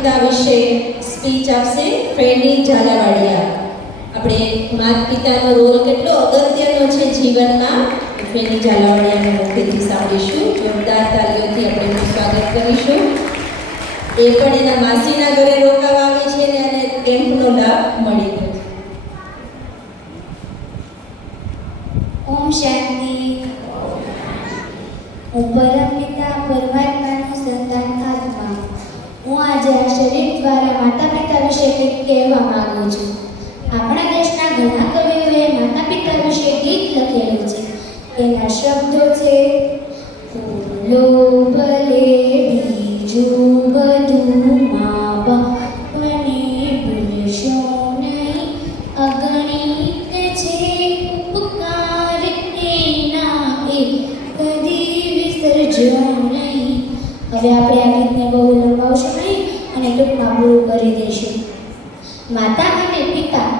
પિતા વિશે સ્પીચ આપશે ફ્રેન્ડી ઝાલાવાડિયા. આપણે માતા પિતાનો રોલ કેટલો અગત્યનો છે જીવનમાં, ફ્રેન્ડી ઝાલાવાડિયાના મુખેથી સાંભળીશું. જોરદાર તાળીઓથી આપણે એનું સ્વાગત કરીશું. એ પણ એના માસીના ઘરે રોકાવા આવે છે ને અને કેમ્પનો લાભ મળી ગયો. ઓમ શાંતિ. હું પરમપિતા પરમાત્માનું સંતાન આત્મા. હું આજે આ શરીર દ્વારા માતા પિતા વિશે કંઈક કહેવા માંગુ છું. આપણા દેશના ઘણા કવિઓએ માતા પિતા વિશે ગીત લખેલું છે. એના શબ્દો છે, ભૂલો ભલે બીજું બધું મા બાપને ભૂલશો નહીં, અગણિત છે ઉપકાર એના એ કદી વિસરજો નહીં. હવે આપણે આ ગીતને બહુ લંબાવશું નહીં અને ટૂંકમાં પૂરું કરી દઈશું. માતા અને પિતા,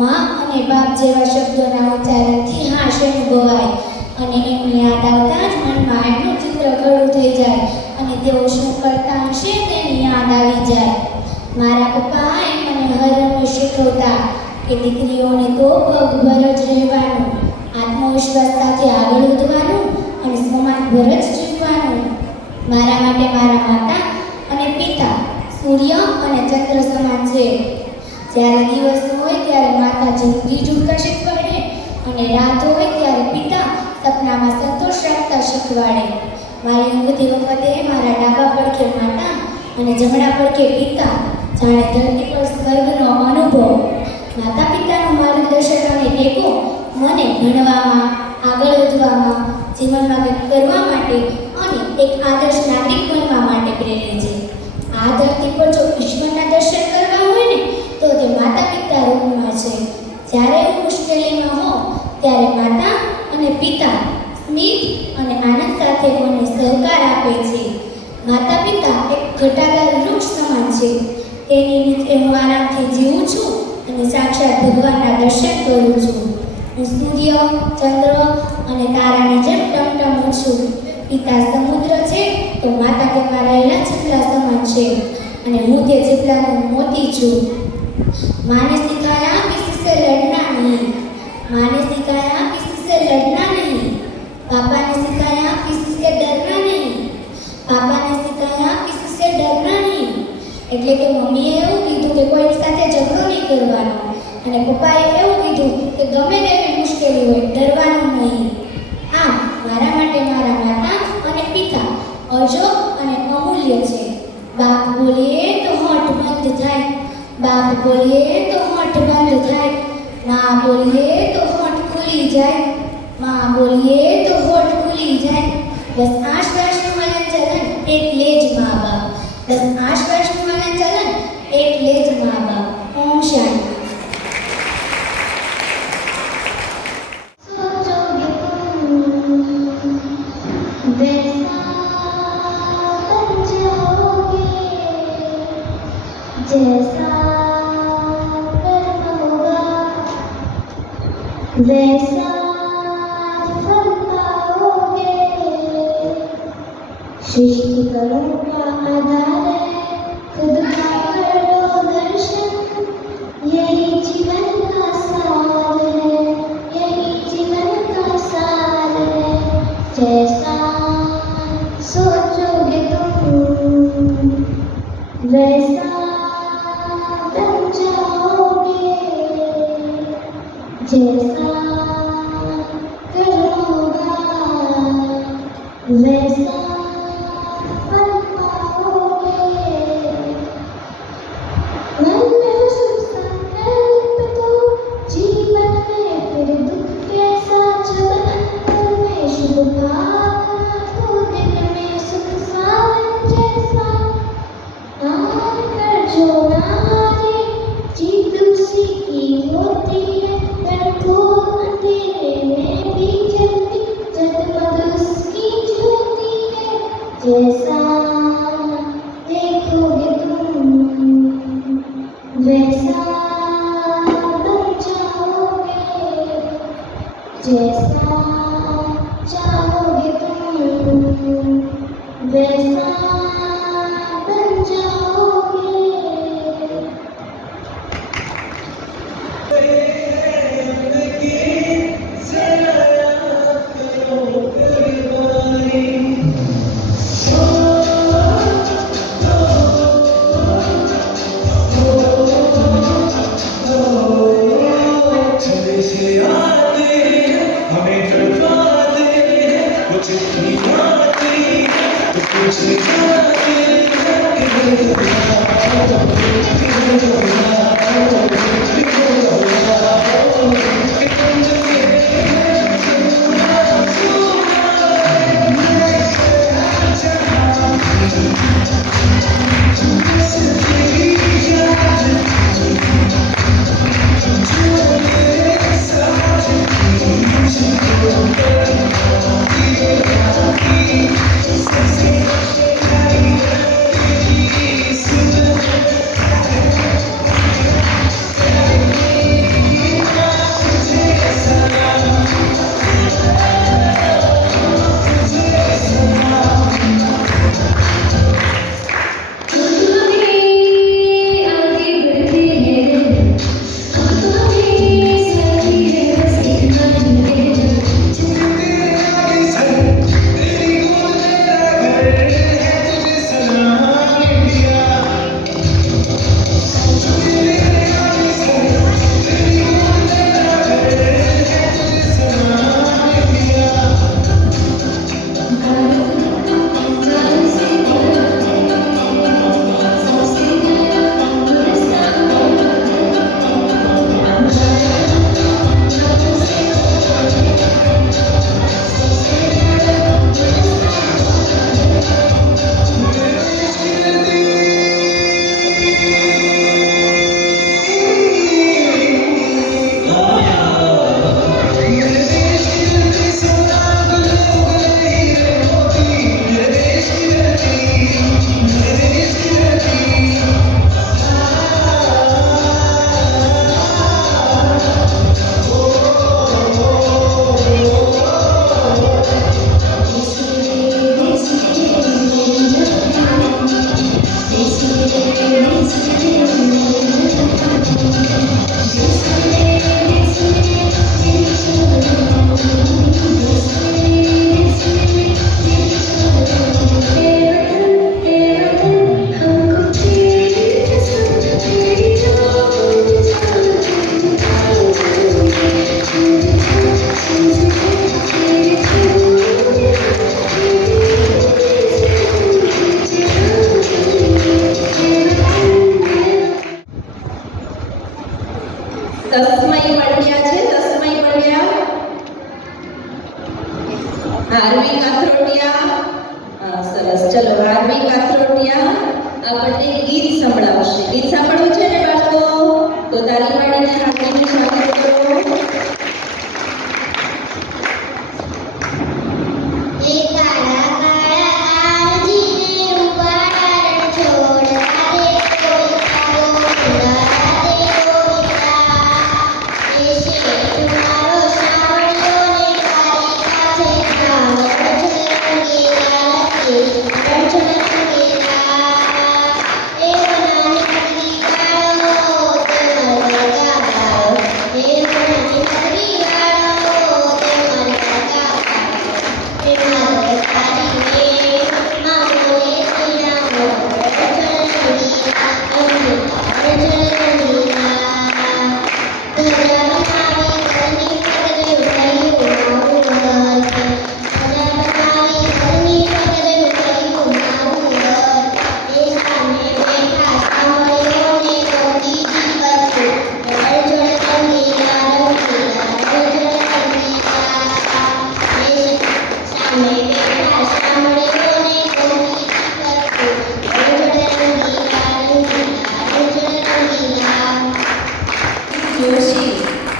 મા અને બાપ જેવા શબ્દોના ઉચ્ચારણથી હાશ અનુભવાય અને એમની યાદ આવતા જ મનમાં એમનું ચિત્ર ખડું થઈ જાય અને તેઓ શું કરતા હશે તેની યાદ આવી જાય. મારા પપ્પાએ મને હરમ શીખવતા કે દીકરીઓને તો પગભર જ રહેવાનું, આત્મવિશ્વાસ સાથે આગળ વધવાનું અને સમાજભર જ જીવવાનું. મારા માટે મારા માતા અને પિતા સૂર્ય અને ચંદ્ર સમાન છે. જ્યારે દિવસ હોય ત્યારે માતા જિંદગી જીવતા શીખવાડે અને રાત હોય ત્યારે પિતા સપનામાં સંતોષ રાખતા શીખવાડે. મારી ઊંઘતી વખતે મારા ડાબા પડખે માતા અને જમણા પડખે પિતા, જાણે ધરતી પર સ્વર્ગનો અનુભવ. માતા પિતાનું માર્ગદર્શન અને ટેકો મને ભણવામાં, આગળ વધવામાં, જીવનમાં કંઈક કરવા માટે અને એક આદર્શ નાગરિક બનવા માટે પ્રેરે છે. આ ધરતી પર જો ઈશ્વરના દર્શન કરવા હોય ને તો તે માતા પિતા રૂપમાં છે. જ્યારે હું મુશ્કેલીમાં હોઉં ત્યારે માતા અને પિતા સ્મિત અને આનંદ સાથે મને સહકાર આપે છે. માતા પિતા એક ઘટાદાર વૃક્ષ સમાન છે. તેની નીચે હું આરામથી જીવું છું અને સાક્ષાત ભગવાનના દર્શન કરું છું. હું સૂર્ય, ચંદ્ર અને તારાની જેમ ટમટમું છું. પિતા સમુદ્ર છે તો માતા તેમાં રહેલા ચીપલા સમાન છે અને હું તે ચીપલાનું મોતી છું. माने सिखाया किसी से लड़ना नहीं, माने सिखाया किसी से लड़ना नहीं, पापा ने सिखाया किसी से डरना नहीं, पापा ने सिखाया किसी से डरना नहीं. એટલે કે મમ્મીએ એવું કીધું કે કોઈ સાથે ઝઘડો નહીં કરવાનો અને પપ્પાએ એવું કીધું કે ગમે તેવી મુશ્કેલી હોય ડરવાનું નહીં. આમ મારા માટે મારા માતા અને પિતા અજોડ અને અમૂલ્ય છે. બાપ બોલીએ તો હોઠ બંધ થાય, बाप बोलिए तो होठ बंद थाय, माँ बोलिए तो होठ खुली जाए, माँ बोलिए तो होठ खुली जाए. बस आश्वासन वाला चलन એટલે જ माँ बाप, बस आश्वासन वाला चलन એટલે જ माँ बाप. ओम शांति. सोचोगे तुम वैसा बन जाओगे जैसा वैसा फल पाओगे. सृष्टि करों का आधार है खुद का कर लो दर्शन, यही जीवन का सार है, यही जीवन का सार है. जैसा सोचोगे तुम वैसा बन जाओगे, जैसा वैसा फल पाओगे. मन में हुस्न संकल्प तो जीवन में फिर दुख कैसा, जब अंतर में शुभ भावना तो दिल में सुख सावन जैसा. नाम कर તસ્મય મળ્યા છે, તસ્મય મળ્યા. હાર્વી કાથરોટિયા. સરસ. ચલો, હાર્વી કાથરોટિયા આપણને ગીત સંભળાવશે. ગીત સાંભળવું છે ને બાળકો? તો તાલી પાડીને હાર્વીનું સ્વાગત કરો.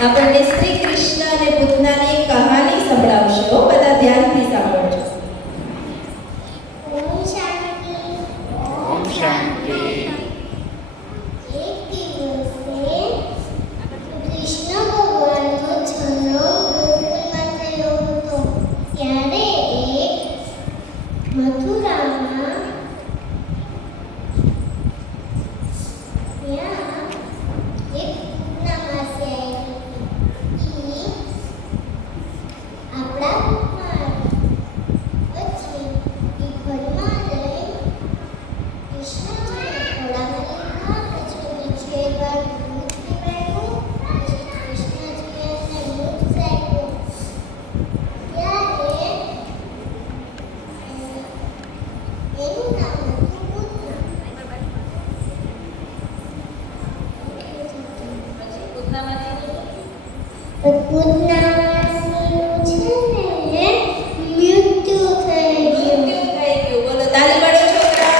આપણને શ્રી કૃષ્ણ અને પૂતનાની કહાની સંભળાવશે. બધા ધ્યાનથી સાંભળજો. ઓમ શાંતિ. ઓમ શાંતિ. એક દિવસે કૃષ્ણ ભગવાનનો જન્મ ગોકુળમાં થયો હતો. ત્યારે મથુરામાં ત્યાં એક પૂતના માસી આવી હતી. આપણા ઘરમાં પછી એ ઘરમાં જઈ કૃષ્ણજીને પૂતનાનું છે ને મૃત્યુ થઈ ગયું. મૃત્યુ થઈ ગયું. બોલો તાલી પાડો છોકરા.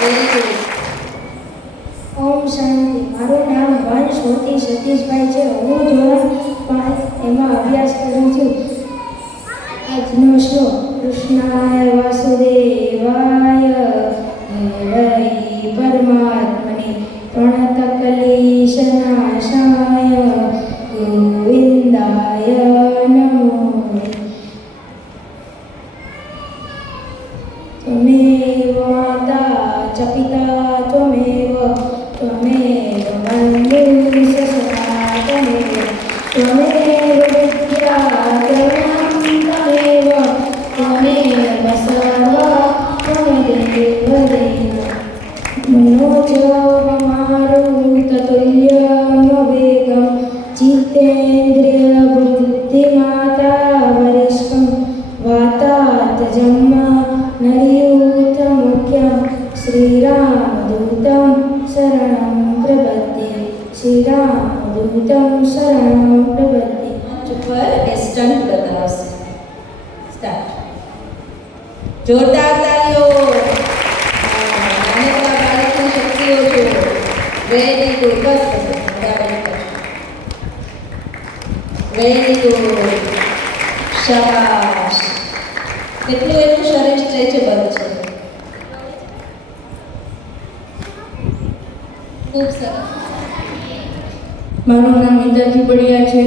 Very good. ઓમ શાંતિ. મારું નામ વંશ મોતી સતીશભાઈ છે. હું ધોરણ 5 એમાં અભ્યાસ કરું છું. આજનો શ્લોક કૃષ્ણાય વાસુદેવાય હરે પરમાત્મને પ્રણતકલેશનાશાય ગોવિંદાય નમો. ત્વમેવ માતા ચ પિતા ત્વમેવ બંધુશ્ચ સખા ત્વમેવ વિદ્યા દ્રવિણં ત્વમેવ સર્વં ત્વમેવ દેવ. मनोजवमारुततुल्यमवेगं जितेन्द्रियबुद्धिमाता वरिष्ठं वातात्जन्म नरियूथमुख्यं श्रीरामदूतं शरणं प्रपद्ये. श्रीरामदूतं शरणं प्रपद्ये. મંચ ઉપર એ સ્ટન્ટ બતાવશે. સ્ટાર્ટ. જોરદાર તાળીઓ. નાનકડા બાળકની શક્તિઓ જુઓ. Very good. બસ વેરી ગુડ. શાબાશ. કેટલું એનું શરીર સ્ટ્રેચેબલ છે. ખૂબ સરસ. મારું નામ હિતાજી બળિયા છે.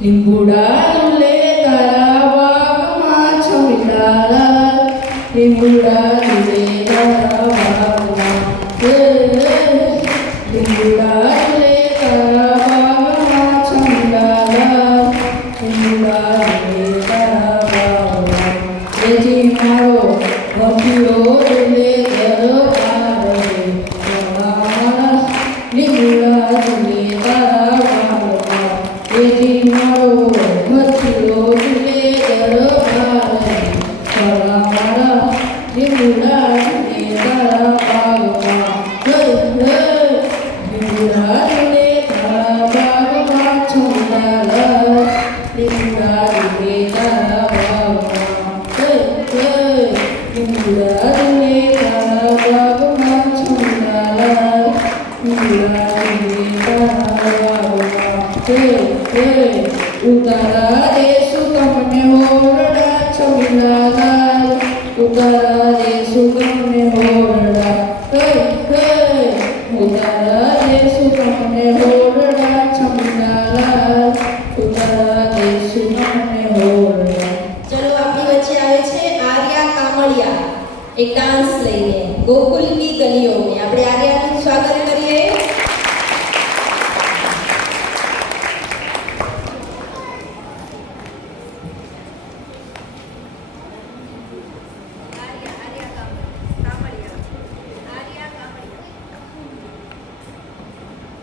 લીંબુડા ઝૂલે તારા બાગમાં છમીલાલા, લીંબુડા ઝૂલે તારા બાગમાં, લીંબુડા ઝૂલે તારા બાગમાં છમીલાલા, લીંબુડા ઝૂલે તારા બાગમાં. જેજી મારો ભક્તિઓ ઝૂલે દરબાર રે, લીંબુડા ઝૂલે તારા બાગમાં. જેજી મારો ભક્તિઓ ઝૂલે દરબાર રે, મારા લીંબુડા ઝૂલે તારા બાગમાં. લીંબુડા ઝૂલે તારા બાગમાં છોડાલા, લીંબુડા ઝૂલે તારા બાગમાં. લીંબુડા ઝૂલે તારા બાગમાં છોડાલા, લીંબુડા ઝૂલે તારા બાગમાં. ઉતારા દેશું તમને હોરડા છોડાલા, ઉતારા દેશું તમને હોરડા. ઉતારા દેશું તમને હોરડા છોડાલા, ઉતારા દેશું તમને હોરડા. ચલો આપણી વચ્ચે આવે છે આર્યા કામળિયા. એક ડાન્સ લઈને ગોકુલ કી ગલીઓ में આપણે આર્યાનું સ્વાગત કરીએ.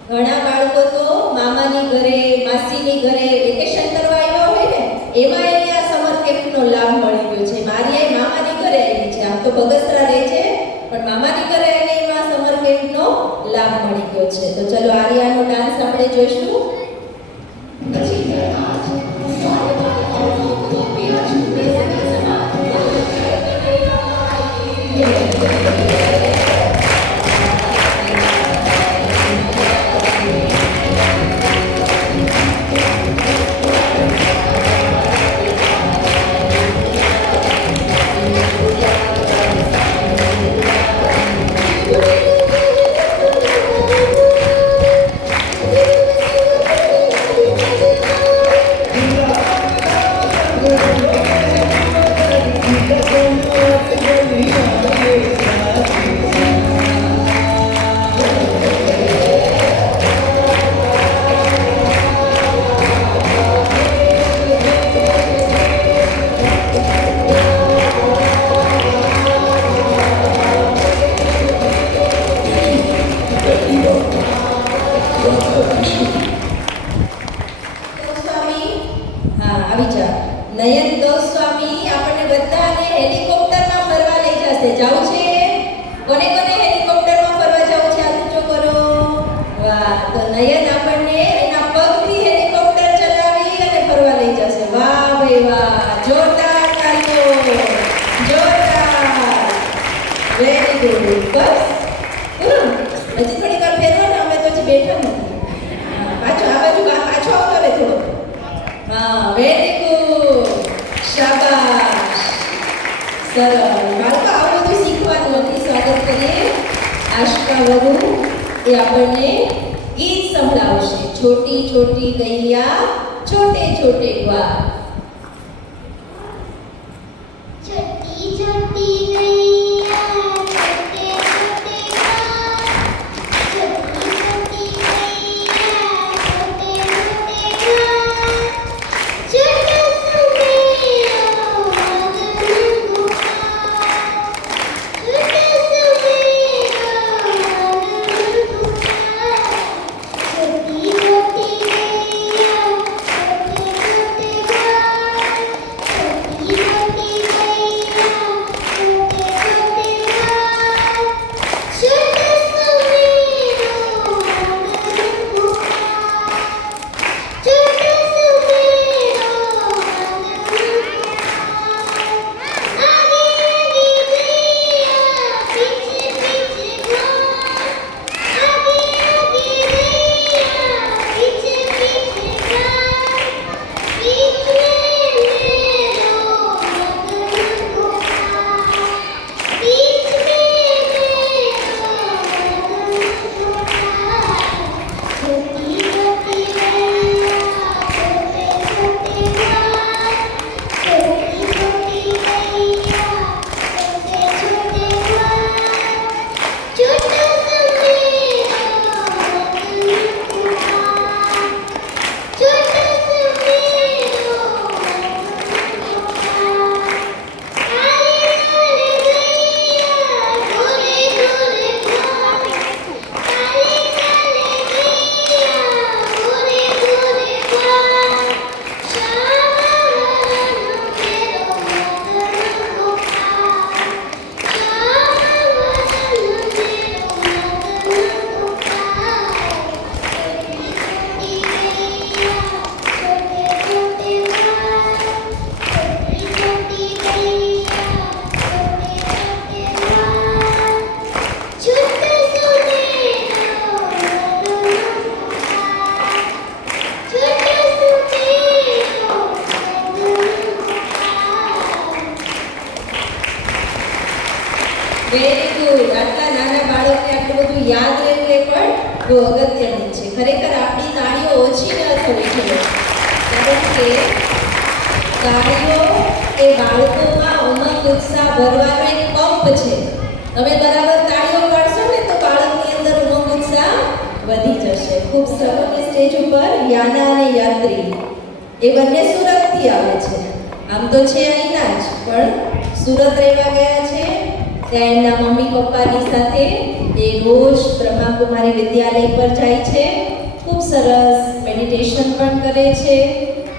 ઘણા બાળકો તો મામાની ઘરે માસીની ઘરે વેકેશન કરવા આવ્યા હોય ને એમાં એને આ સમર કેમ્પનો લાભ મળી ગયો છે. મારી આ મામાની ઘરે આવી છે. આમ તો બગસરા રહે છે પણ મામાની ઘરે એને એમાં સમર કેમ્પનો લાભ મળી ગયો છે. તો ચલો આર્યાનો ડાન્સ આપણે જોઈશું. ગોસ્વામી, હા આવી જા. નયન ગોસ્વામી આપણને બધાને હેલિકોપ્ટરમાં ફરવા લઈ જશે. જાવું છે? કોને કોને હેલિકોપ્ટરમાં ફરવા જાવું છે? હાથ ઊંચો કરો. વાહ, તો નયન આપણને એના પગથી હેલિકોપ્ટર વેરી ગુડ. બસ પૂરું. હજી થોડી વાર ફેરવો ને, અમે તો હજી બેઠા નથી. હા, પાછો આ બાજુ પાછો આવતો રહે થોડો. હા, વેરી ગુડ. શાબાશ. સરસ. બાળકો આવું બધું શીખવાનું હતી. સ્વાગત કરીએ આશકા વરુ. એ આપણને ગીત સંભળાવશે. છોટી છોટી ગૈયા छोटे छोटे ग्वार. छोटी छोटी गैया छोटे छोटे ग्वार, छोटी छोटी गैया छोटे छोटे ग्वार, छोटा सा मेरा मगन गुफार, छोटा सा मेरा मगन गुफार, छोटी छोटी गैया छोटे छोटे ग्वार, छोटी छोटी गैया छोटे छोटे ग्वार, छोटा सा मेरा मगन गुफार, छोटा सा मेरा मगन गुफार, आगे आगे गैया पीछे पीछे ग्वार, आगे आगे गैया पीछे पीछे ग्वार, बीच में मेरो मगन गुफार, बीच में मेरो मगन गुफार, छोटी छोटी गैया छोटे छोटे ग्वार, छोटी छोटी गैया छोटे छोटे ग्वार, छोटा सा मेरा मगन गुफार, छोटा सा मेरा मगन गुफार, काले काले गैया गोरे गोरे ग्वार, काले काले गैया गोरे गोरे ग्वार, श्यामा वरण मेरो मगन गुफार, श्यामा वरण मेरो मगन गुफार, छोटी छोटी गैया छोटे छोटे ग्वार, छोटी छोटी गैया छोटे छोटे ग्वार, छोटा सा मेरा मगन गुफार, छोटा सा मेरा मगन गुफार. Very good. આટલા નાના બાળકને આટલું બધું યાદ રહેવું એ પણ બહુ અગત્યનું છે. ખરેખર આપણી તાળીઓ ઓછી ન થવી જોઈએ, કારણ કે તાળીઓ એ બાળકોમાં ઉમંગ ઉત્સાહ ભરવાનો એક પંપ છે. તમે બરાબર તાળીઓ પાડશો ને તો બાળકની અંદર ઉમંગ ઉત્સાહ વધી જશે. ખૂબ સરસ. સ્ટેજ ઉપર યાના અને યાત્રી એ બંને સુરતથી આવે છે. આમ તો છે અહીંના જ, પણ સુરત રહેવા ગયા છે. ત્યાં એમના મમ્મી પપ્પાની સાથે એ રોજ બ્રહ્માકુમારી વિદ્યાલય પર જાય છે. ખૂબ સરસ મેડિટેશન પણ કરે છે.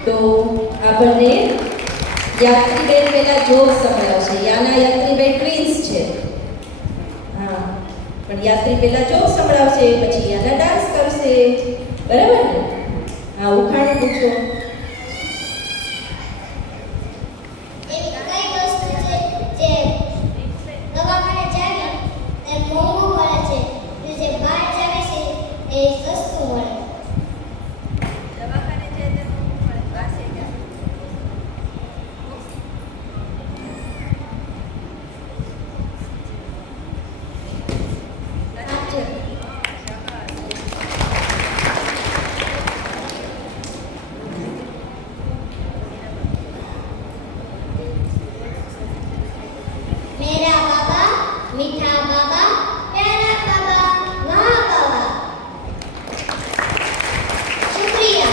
તો આપણને યાત્રીબેન પહેલા જોગ સંભળાવશે. યાના યાત્રીબેન ટ્વિન્સ છે. હા, પણ યાત્રી પહેલા જોગ સંભળાવશે, પછી યાના ડાન્સ કરશે. બરાબર ને? હા, ઉખાણે પૂછો. એવી કઈ વસ્તુ છે જે દવાખાને જાવી એ મોંઘું મળે છે, અને જે બહાર જાવે છે એ સસ્તું મળે? દવાખાને જાય તે મળે, પાસે જાય. मेरा बाबा मीठा बाबा प्यारा बाबा वहाँ बाबा. शुक्रिया.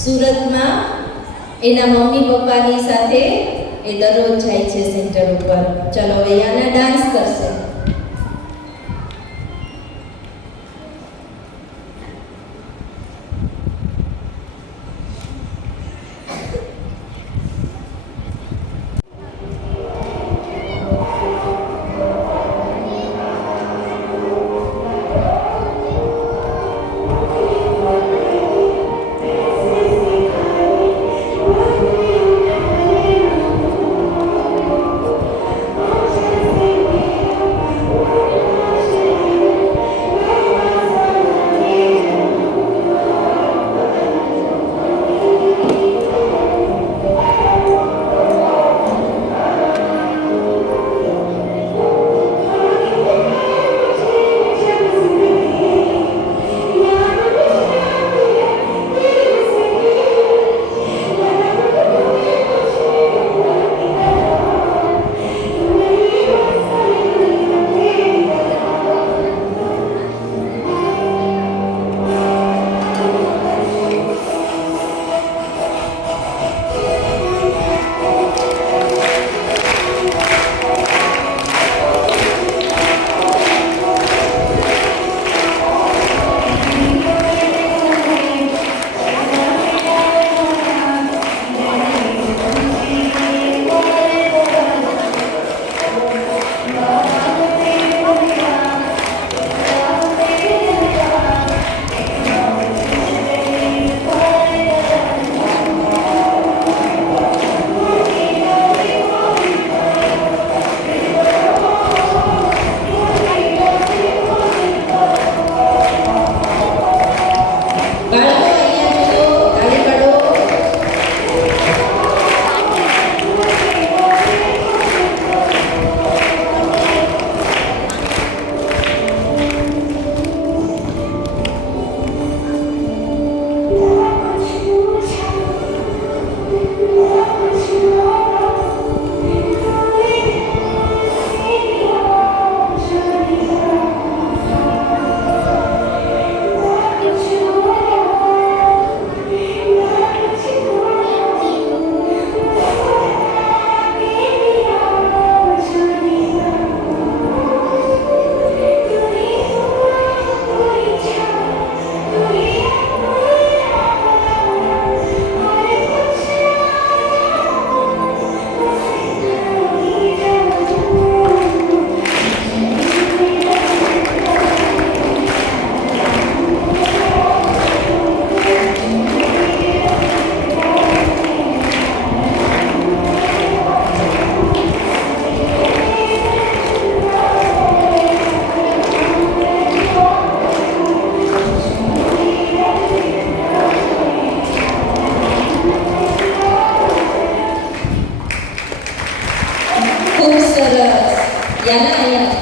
સુરતમાં એના મમ્મી પપ્પાની સાથે એ દરરોજ જાય છે સેન્ટર ઉપર. ચલો હવે યાના ડાન્સ કરશે. मेरा સરસ. યાના અહીંયા.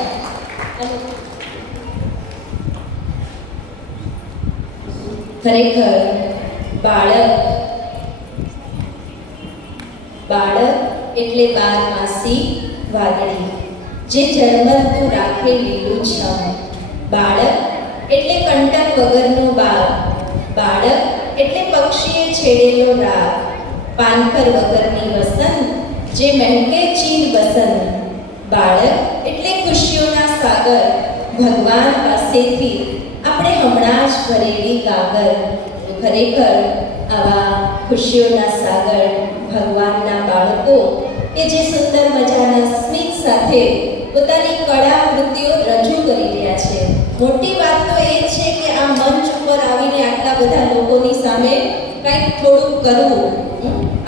ખરેખર બાળક એટલે 12 માસી વાદળી જે ઝળમળતું રાખે લીલુંછમ. બાળક એટલે કંટક વગરનો બાગ. બાળક એટલે પક્ષીએ છેડેલો રાગ. પાનખર વગરની વસંત જે મહેકે ચીર બસંત. બાળક એટલે ખુશીઓના સાગર ભગવાન પાસેથી આપણે હમણાં જ ભરેલી ગાગર. ખરેખર આવા ખુશીઓના સાગર ભગવાનના બાળકો કે જે સુંદર મજાના સ્મિત સાથે પોતાની કળાકૃતિઓ રજૂ કરી રહ્યા છે. મોટી વાત તો એ છે કે આ મંચ ઉપર આવીને આટલા બધા લોકોની સામે કંઈક થોડુંક કરવું.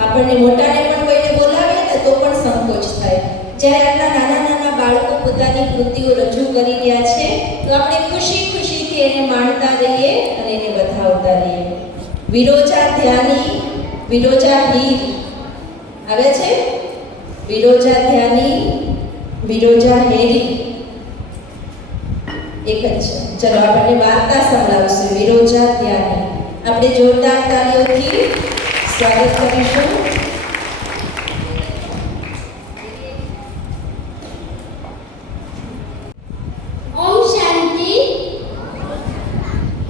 આપણને મોટાને પણ કોઈને બોલાવીએ ને તો પણ સંકોચ થાય. જ્યારે આટલા નાના નાના બાળકો પોતાની કૃતિઓ રજૂ કરી રહ્યા છે તો આપણે ખુશી ખુશીથી એને માણતા રહીએ અને એને વધાવતા રહીએ. વિરોજા ધ્યાની વિરોજા હીર આવે છે. વિરોજા ધ્યાની વિરોજા હેરી એક જ છે. ચલો આપણને વાર્તા સંભળાવશે વિરોજા ધ્યાની. આપણે જોરદાર તાળીઓથી સ્વાગત કરીશું. ઓમ શાંતિ.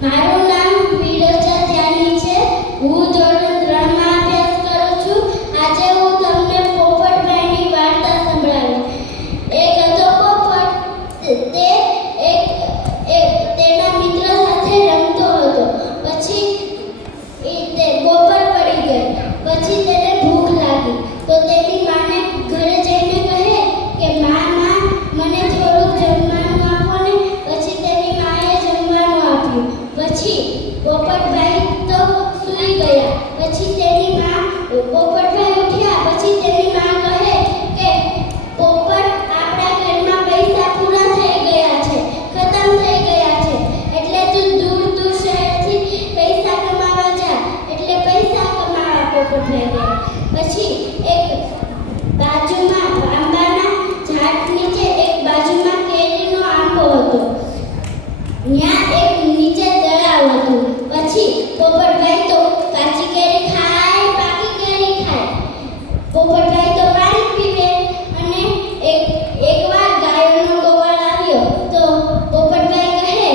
મારું નામ વિરોજા ધ્યાની છે. હું ધોરણ 3 માં અભ્યાસ કરું છું. આજે હું તમને પોપટભાઈની વાર્તા સંભળાવીશ. એક હતો પોપટ. તે તેના મિત્ર સાથે રમતો હતો. પછી તે પોપટ પડી ગયો. પછી તેને ભૂખ લાગી તો તેની માને ઘરે જઈને કહે કે માં મને થોડુંક જમવાનું આપો ને. પછી તેની માએ જમવાનું આપ્યું. પછી પોપટભાઈ તો સૂઈ ગયા. પછી તેની માં પોપટભાઈ ઉઠ્યા. પછી તેની માં કહે કે પોપટ આપણા ઘરમાં પૈસા પૂરા થઈ ગયા છે, ખતમ થઈ ગયા છે, એટલે તું દૂર શહેરથી પૈસા કમાવા જા. એટલે પૈસા કમાવા પોપટભાઈ ગયા. પછી એક બાજુમાં આંબાના ઝાડ નીચે એક બાજુમાં કેરીનો આંબો હતો. ત્યાં એક નીચે તળાવ હતું. પછી પોપટભાઈ તો કાચી કેરી ખાય, પાકી કેરી ખાય. પોપટભાઈ તો પાણી પીવે. અને એકવાર ગાયોનો ગોવાળ આવ્યો તો પોપટભાઈ કહે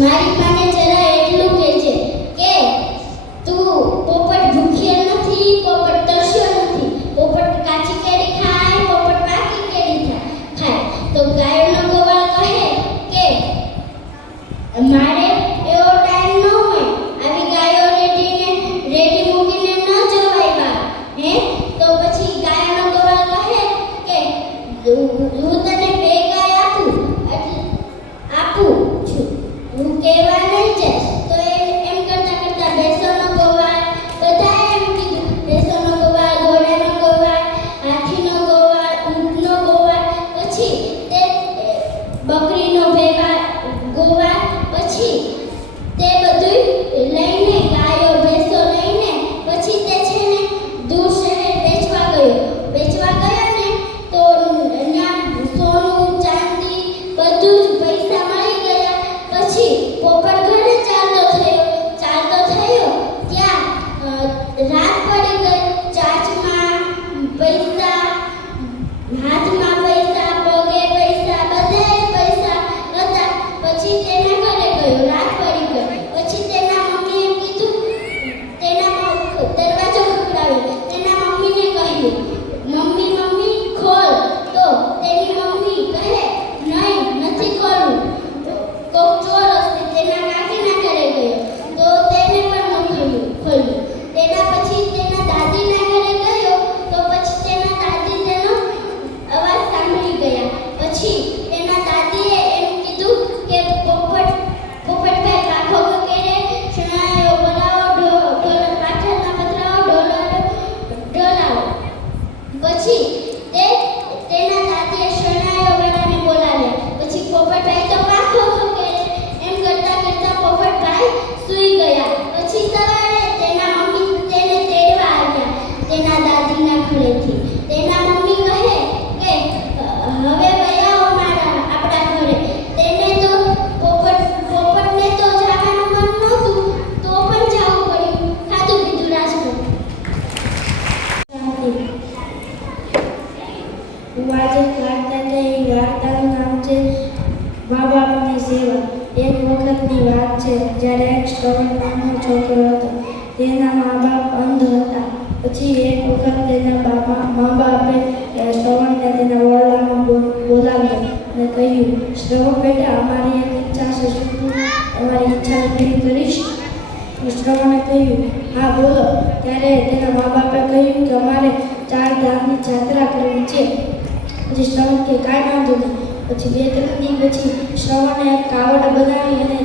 મારી માને જરા એટલું કહેજે કે તું પોપટ ભૂખ્યો નથી, પોપટ તરસ્યો નથી. પોપટ કાચી કેરી ખાય, પોપટ પાકી કેરી ખાય. તો ગાયોનો ગોવાળ કહે કે મારે એવો ટાઈમ ન હોય. આવી ગાયો રેડી મૂકીને ન જવાય બા. તો પછી ગાયોનો ગોવાળ કહે કે હું તને 2 ગાય આપું છું. હું કહેવા નહીં જઈશ. તો એમ કરતા બેસોનો ગોવાળ બધાએ એમ કીધું. બેસોનો ગોવાળ, ઘોડાનો ગોવાળ, હાથીનો ગોવાળ, ઊંટનો ગોવાળ, પછી તે બકરીનો ગોવાળ. પછી તે બધું લઈને ગાયો ભેંસો લઈને પછી તે છે ને દૂર શહેર વેચવા ગયો ને તો ત્યાં સોનું ચાંદી બધું જ પૈસા મળી ગયા. પછી પોપટ ઘરે ચાલતો થયો ત્યાં રાત પડી ગઈ. ચાંચમાં પૈસા, હાથમાં પૈસા, પગે પૈસા, બધે પૈસા હતા. પછી તેના ઘરે ગયો. રાત પડી ગઈ. પછી તેના મમ્મીએ કીધું, દરવાજો ખખડાવ્યો. તેના મમ્મીને કહ્યું મમ્મી ખોલ. તો તેની મમ્મી કહે નહીં, નથી ખોલવું. કોક ચોર હશે. તેના કાકીના ઘરે ગયો તો તેને પણ ન ખોલ્યું. તેના પછી તેના દાદીના ઘરે ગયો તો પછી તેના હું આજે વાર્તા કહી. વાર્તાનું નામ છે મા બાપની સેવા. એક વખતની વાત છે જ્યારે એક શ્રવણ નામનો છોકરો હતો. તેના મા બાપ અંધ હતા. પછી એક વખત તેના મા બાપે શ્રવણને તેના ઓરડામાં બોલાવ્યો અને કહ્યું, શ્રવણ બેટા, અમારી એક ઈચ્છા છે, શું તું અમારી ઈચ્છા પૂરી કરીશ? શ્રવણે કહ્યું, હા બોલો. ત્યારે તેના મા બાપે કહ્યું કે અમારે 4 ધામની યાત્રા કરવી છે. પછી શ્રવણ કે કાંઈ વાંધો નહીં. પછી 2-3 દી પછી શ્રવણે એક કાવડ બનાવી અને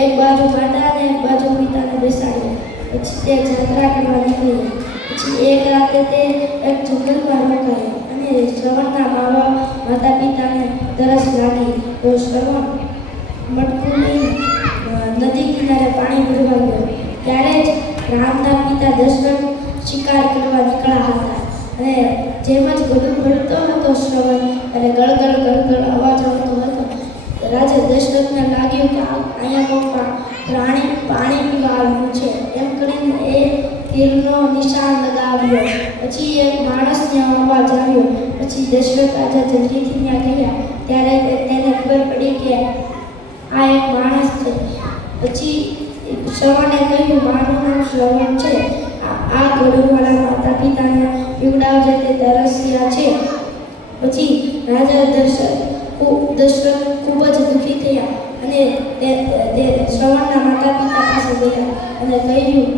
એક બાજુ માતાને એક બાજુ પિતાને બેસાડ્યા. પછી તે યાત્રા કરવા નીકળ્યા. પછી એક રાતે તે એક જંગલમાં રોકાયા અને શ્રવણના માતા પિતાને તરસ લાગી. તો શ્રવણ મટકું લઈને નદી કિનારે પાણી ભરવા ગયો. ત્યારે જ રામના પિતા દશરથ શિકાર કરવા નીકળ્યા હતા અને જેમ જ ગળું ભરતો હતો શ્રવણ અને ગળગળ અવાજ આવતો હતો. રાજા દશરથને લાગ્યું કે અહીંયા કોઈ પાણી પીવા આવ્યું છે. એમ કરીને એ તીરનો નિશાન લગાવ્યો. પછી એક માણસને અવાજ આવ્યો. પછી દશરથ રાજા જલ્દીથી ત્યાં ગયા. ત્યારે તેને ખબર પડી કે આ એક માણસ છે. પછી શ્રવણે કહ્યું, મારું નામ શ્રવણ છે. આ ગળુવાળા માતા પિતાને પીવડાવજે, તે તરસ્યા છે. પછી રાજા દશરથ ખૂબ જ દુઃખી થયા અને તે શ્રવણના માતા પિતા પાસે ગયા અને કહ્યું,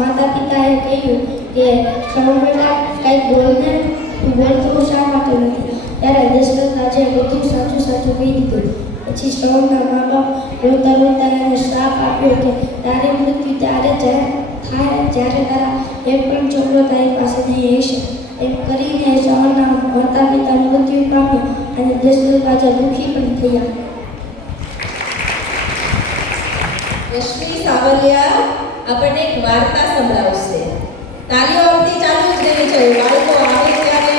માતા પિતાએ કહ્યું કે શ્રવણ બેટા, કંઈક બોલને, તું બોલતો શા માટે નથી? ત્યારે દશરથ રાજાએ બધું સાચું કહી દીધું. પછી શ્રવણના મા બાપ રોતા એને શ્રાપ આપ્યો કે તારે મૃત્યુ ત્યારે થાય જ્યારે તારા એક પણ છોકરો તારી પાસે નહીં હશે. એમ કરીને શ્રવણના માતા પિતા મૃત્યુ પામ્યા અને દશરથ રાજા દુઃખી પણ થયા. રશ્મિ સાવલિયા આપણને એક વાર્તા સંભળાવશે. તાલીઓ આપતી ચાલુ જ રહી છે. બાળકો આવે ત્યારે,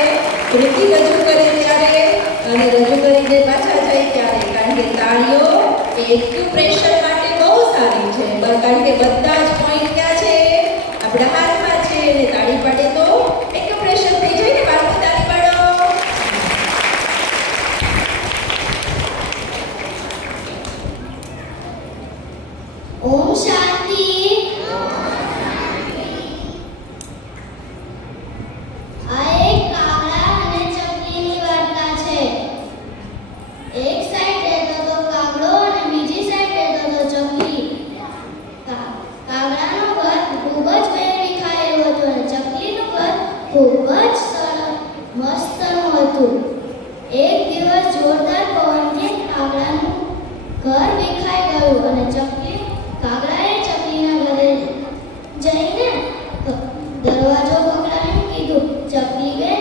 કૃતિ રજૂ કરે ત્યારે અને રજૂ કરીને પાછા જાય ત્યારે. કારણ કે તાળીઓ એ એક્યુપ્રેશર માટે બહુ સારી છે. કારણ કે બધા જ પોઈન્ટ ક્યાં છે? આપણા હાથમાં છે. અને તાળી પાડે તો એક્યુપ્રેશર થઈ જાય ને. બાળકો તાળી પાડો. ઓમ શાંતિ. આ એક કાગડા અને ચકલીની વાર્તા છે. એક સાઈડ રહેતો હતો કાગડો અને બીજી સાઈડ રહેતો હતો ચકલી. કાગડાનું ઘર ખૂબ જ વેરીખાયેલું હતું અને ચકલીનું ઘર ખૂબ જ મસ્તનું હતું. એક દિવસ જોરદાર પવનથી કાગડાનું ઘર વિખાઈ ગયું અને કાગડાએ ચકલીના ઘરે જઈને દરવાજો ખખડાવીને કીધું, ચકલી બેન,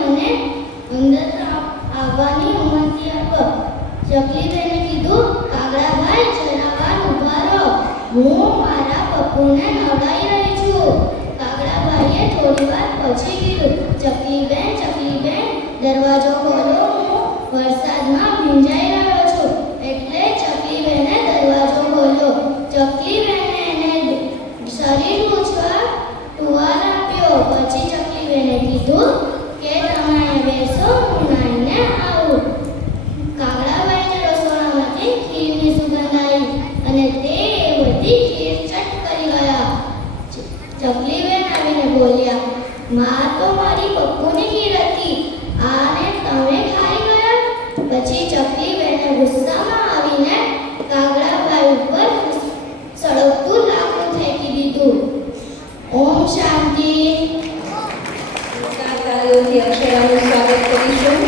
મને અંદર આવવાની અનુમતિ આપો. ચકલી બેને કીધું, કાગડાભાઈ, જરા વાર ઊભા રહો, હું મારા પપ્પુને નવડાવી રહી છું. કાગડાભાઈએ થોડી વાર પછી કીધું, ચકલી બેન, દરવાજો ખોલો, હું વરસાદમાં ભીંજાઈ રહ્યો છું. એટલે ચકલી બેને દરવાજો ખોલ્યો. ચકલી બેને એને શરીર લૂછવા ટુવાલ આપ્યો. પછી ચકલી બેને કીધું કે તમે બેસો, હું નાઈને આવું. કાગડાભાઈને રસોડામાંથી ખીરની સુગંધ આવી અને તે બધી ખીર ચટ કરી ગયા. ચકલી બેન આવીને બોલ્યા, માં તો મારી પપ્પુની ખીર હતી, આને તમે ખાઈ ગયા? પછી ચકલી બેને ગુસ્સામાં આવીને કાગડાભાઈ ઉપર સળગતું લાકડું ફેંકી દીધું. ઓમ શાંતિ. તાળીઓથી અક્ષરાનું સ્વાગત કરીશું.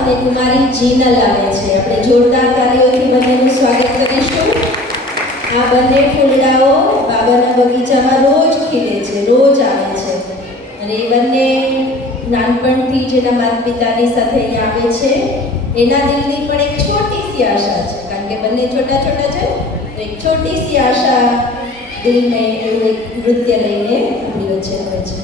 અને કુમારી જીનલ આવે છે. આપણે જોરદાર તાળીઓથી બંનેનું સ્વાગત કરીશું. આ બંને ફૂલડાઓ બાબાના બગીચામાં રોજ ખીલે છે, રોજ આવે છે અને એ બંને નાનપણથી જેના માતા પિતાની સાથે અહીંયા આવે છે એના દિલની પણ એક છોટી સી આશા છે, કારણ કે બંને છોટા છોટા છે. એક છોટી સી આશા દિલ મેં એવું એક નૃત્ય લઈને આપણી વચ્ચે આવે છે.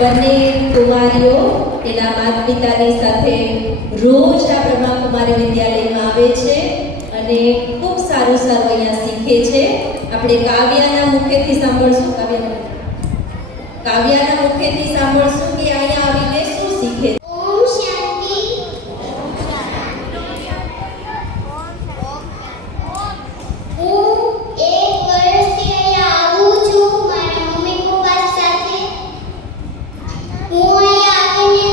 બંને કુમારીઓ એના માતા પિતાની સાથે રોજ આ બ્રહ્માકુમારી વિદ્યાલયમાં આવે છે અને ખૂબ સારું સારું અહીંયા શીખે છે. આપણે કાવ્યાના મુખેથી સાંભળશું. કાવ્યાના મુખેથી સાંભળશું કે અહીંયા આવીને શું શીખે. ઓમ શાંતિ. હું 1 વર્ષથી અહીંયા આવું છું મારા મમ્મી પપ્પા સાથે. હું અહીંયા આવીને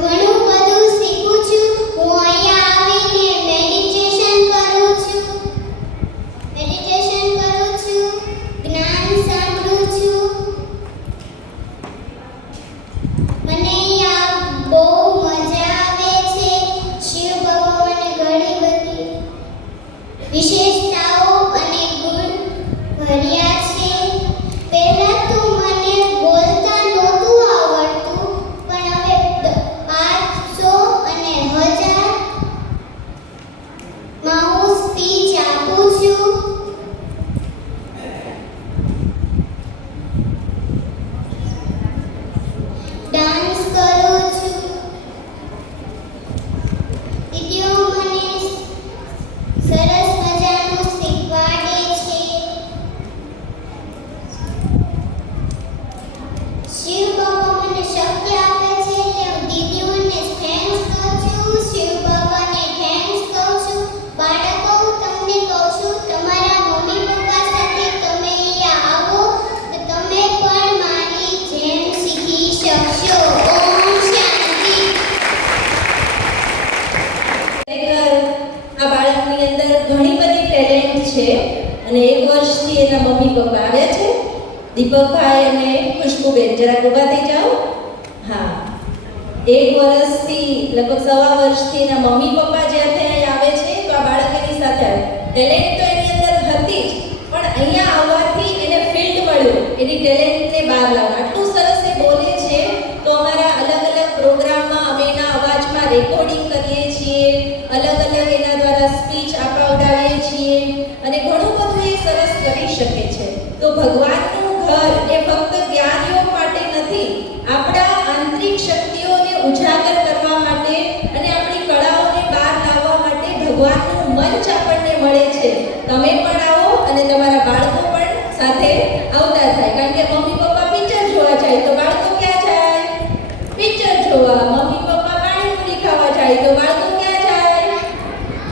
ઘણું બધું શીખું છું. હું અહીંયા આવીને મેડિટેશન કરું છું, જ્ઞાન સાંભળું છું. મને અહીંયા બહુ મજા આવે છે. શિવ ભગવાને ઘણી બધી વિશેષતાઓ અને ગુણ ભર્યા છે. પહેલા તો મને બોલતા નહોતું આવડતું, પણ હવે 500 અને 1000 માં હું સ્પીચ આપું છું. ડાન્સ કરું છું. દીદીઓ મને સરસ મજાનું શીખવાડે છે. શિવ બાબા મને શક્તિ આપે છે એટલે હું દીદીઓને થેન્ક્સ કહું છું. શિવ બાબાને થેન્ક્સ કહું છું. બાળકો, હું તમને કહું છું, તમારા મમ્મી પપ્પા સાથે તમે અહીંયા આવો તો તમે પણ મારી જેમ શીખી શકશો. ઓમ શાંતિ. ખરેખર આ બાળકની અંદર ઘણી બધી ટેલેન્ટ છે અને 1 વર્ષથી એના મમ્મી પપ્પા આવ્યા છે. દીપકભાઈ અને ખુશ્બુબેન, જરા ઊભા થઈ જાઓ. હા, 1 વર્ષથી લગભગ 1.5 વર્ષથી એના મમ્મી પપ્પા જ્યાંથી અહીં આવે છે તો આ બાળક એની સાથે આવે. ટેલેન્ટ તો એની અંદર હતી જ, પણ અહીંયા આવવાથી એને ફિલ્ડ મળ્યું એની ટેલેન્ટને બહાર લાવવા. આટલું સરસ એ બોલે છે તો અમારા અલગ અલગ પ્રોગ્રામમાં અમે એના અવાજમાં રેકોર્ડિંગ કરીએ છીએ, અલગ અલગ એના દ્વારા સ્પીચ અપાવડાવીએ છીએ અને ઘણું બધું એ સરસ કરી શકે છે. તો ભગવાનનું ઘર એ ફક્ત જ્ઞાનીઓ માટે નથી, આપણા આંતરિક શક્તિઓને ઉજાગર કરવા માટે અને આપણી કળાઓને બહાર લાવવા માટે ભગવાનનું મંચ આપણને મળે છે. તમે પણ આવો અને તમારા બાળકો પણ સાથે આવતા થાય, કારણ કે મમ્મી પપ્પા પિક્ચર જોવા જાય તો બાળકો ક્યાં જાય? જાય તો બાળકો ક્યાં જાય?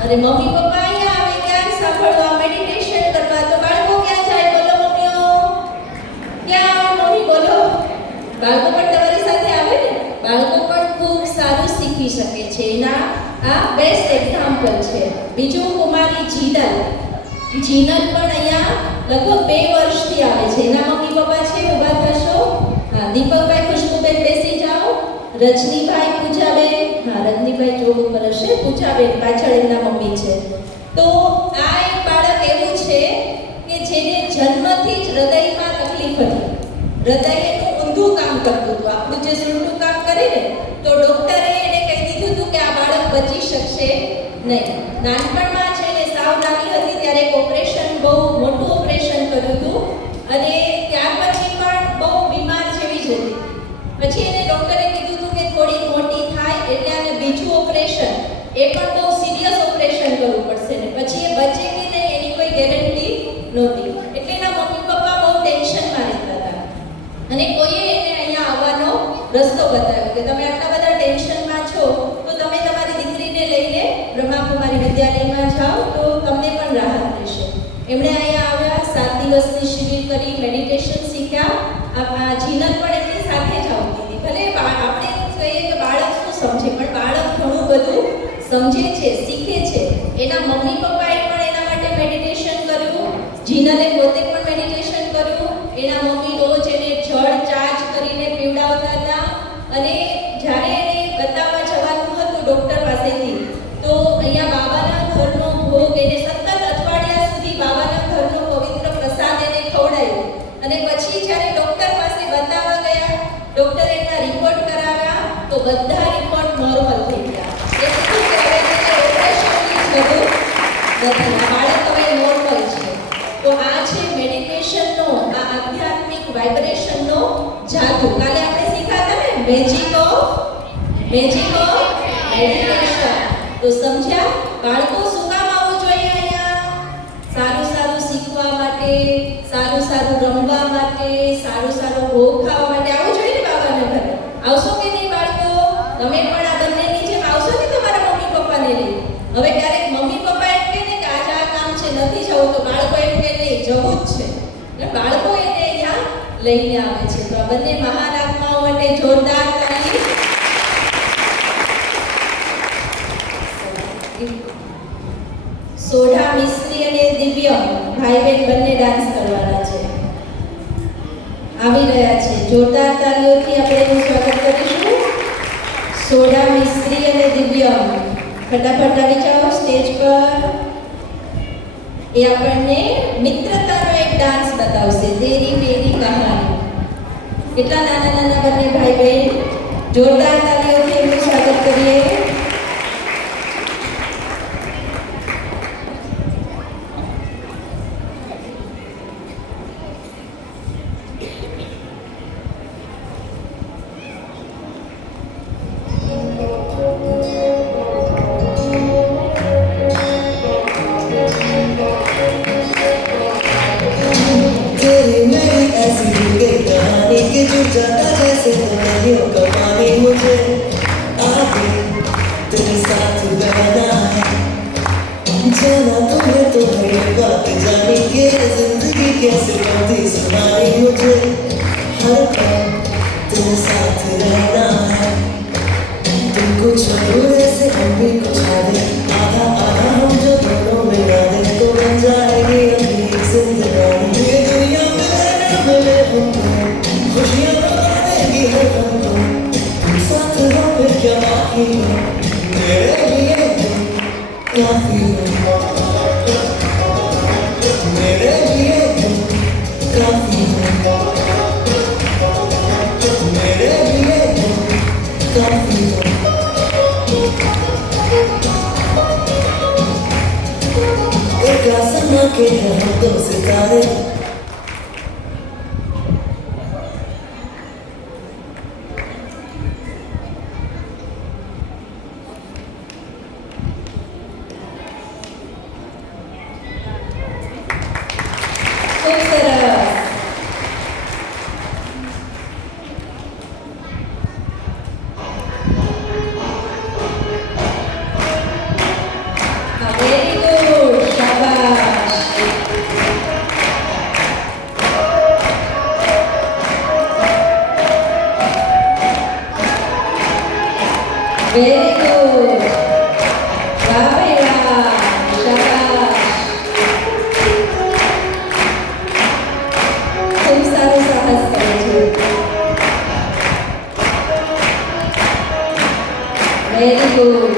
અને મમ્મી પપ્પા અહીંયા આવે જ્ઞાન સાંભળવા, મેડિટેશન કરવા, તો બાળકો ક્યાં જાય? બોલો મમ્મીઓ, ક્યાં આવે મમ્મી? બોલો. બાળકો પણ તમારી સાથે આવે ને? બાળકો પણ ખૂબ સારું શીખી શકે છે. એના આ બેસ્ટ એક્ઝામ્પલ છે. બીજું કુમારી જીનલ. જીનલ પણ અહીંયા લગભગ 2 વર્ષથી આવે છે. એના મમ્મી પપ્પા છે, ઊભા થશો. હા, દીપકભાઈ, ખુશ્બુબેન બેસી જાઓ. રજનીભાઈ, પૂજાબેન, હા રજનીભાઈ જોબ ઉપર હશે, પૂજાબેન પાછળ એમના મમ્મી છે. તો આ એક બાળક એવું છે કે જેને જન્મથી જ હૃદયમાં તકલીફ હતી. હૃદય એનું ઊંધું કામ કરતું હતું, આપણું જે સુરતું કામ કરે ને, તો ડોક્ટરે એને કહી દીધું હતું કે આ બાળક બચી શકશે નહીં. નાનપણમાં છે ને, સાવ નાની હતી ત્યારે એક ઓપરેશન, બહુ મોટું ઓપરેશન કર્યું હતું અને ત્યાર પછી પણ બહુ બીમાર જેવી જ હતી. પછી એને ડોક્ટરે કીધું હતું કે થોડી મોટી થાય એટલે આને બીજું ઓપરેશન, એ પણ બહુ સિરિયસ ઓપરેશન કરવું પડશે ને પછી એ બચે કે નહીં એની કોઈ ગેરંટી નહોતી. એટલે એના મમ્મી પપ્પા બહુ ટેન્શનમાં રહેતા હતા અને કોઈએ એને અહીંયા આવવાનો રસ્તો બતાવ્યો કે તમે આટલા બધા ટેન્શનમાં છો તો તમે તમારી દીકરીને લઈને બ્રહ્માકુમારી વિદ્યાલયમાં જાઓ તો તમને પણ રાહત રહેશે. એમણે અહીંયા આવ્યા, 7 દિવસની શિબિર કરી, મેડિટેશન શીખ્યા. આ જીનલ પણ એમની સાથે જ આવતી હતી. ભલે આપણે કહીએ કે બાળક શું સમજે, પણ બાળક ઘણું બધું સમજે છે, શીખે છે. એના મમ્મી પપ્પાએ પણ એના માટે મેડિટેશન કર્યું, જીનલે પોતે પણ મેડિટેશન કર્યું. એના મમ્મી રોજ એને જળ ચાર્જ કરીને પીવડાવતા હતા અને જ્યારે એને બતાવવા જવાનું હતું ડૉક્ટર પાસેથી તો અહીંયા બાબાના ઘરનો ભોગ એને સતત અઠવાડિયા સુધી બાબાના ઘરનો પવિત્ર પ્રસાદ એને ખવડાવ્યો અને પછી જ્યારે ડૉક્ટર પાસે બતાવવા ગયા, ડૉક્ટરે એમના રિપોર્ટ કરાવ્યા તો બધા રિપોર્ટ નોર્મલ થઈ ગયા. એટલે શું કહેવાય છે કે ઓપરેશનની જરૂર નથી, બાળક હવે નોર્મલ છે. તો આ છે મેડિટેશનનો, આ આધ્યાત્મિક વાઇબ્રેશનનો જાદુ. કાલે આપણે શીખ્યા હતા ને મેજિક ઓફ મેડિટેશન. તો સમજ્યા? બાળકો શું કામ આવવું જોઈએ અહીંયા? સારું સારું શીખવા માટે, સારું સારું રમવા માટે, સારું સારું ભોગ ખાવા માટે આવવું જોઈએ ને બાબાના ઘરે. આવશો કે નહીં બાળકો? તમે પણ આ બંનેની જેમ આવશો ને તમારા મમ્મી પપ્પાને લઈ. હવે ક્યારેક મમ્મી પપ્પા એમ કહે ને કે આજે આ કામ છે નથી જવું, તો બાળકો એમ કે નહીં જવું જ છે. એટલે બાળકો એને અહીંયા લઈને આવે છે. તો આ બંને મહાન આત્માઓ માટે જોરદાર તાળી. સોઢા મિસ્ત્રી અને દિવ્યમ ભાઈ બહેન બંને ડાન્સ કરવાના છે, આવી રહ્યા છે. જોરદાર તાળીઓથી આપણે એનું સ્વાગત કરીશું. સોઢા મિસ્ત્રી અને દિવ્યમ ફટાફટ આવી જાઓ સ્ટેજ પર. એ આપણને મિત્રતાનો એક ડાન્સ બતાવશે, તેરી મેરી કહાની. કેટલા નાના નાના બંને ભાઈ બહેન, જોરદાર તાળીઓથી એમનું સ્વાગત કરીએ. Very good. વાહ ભાઈ વાહ. શાબાશ. ખૂબ સારું સાહસ કરે છે. Very good.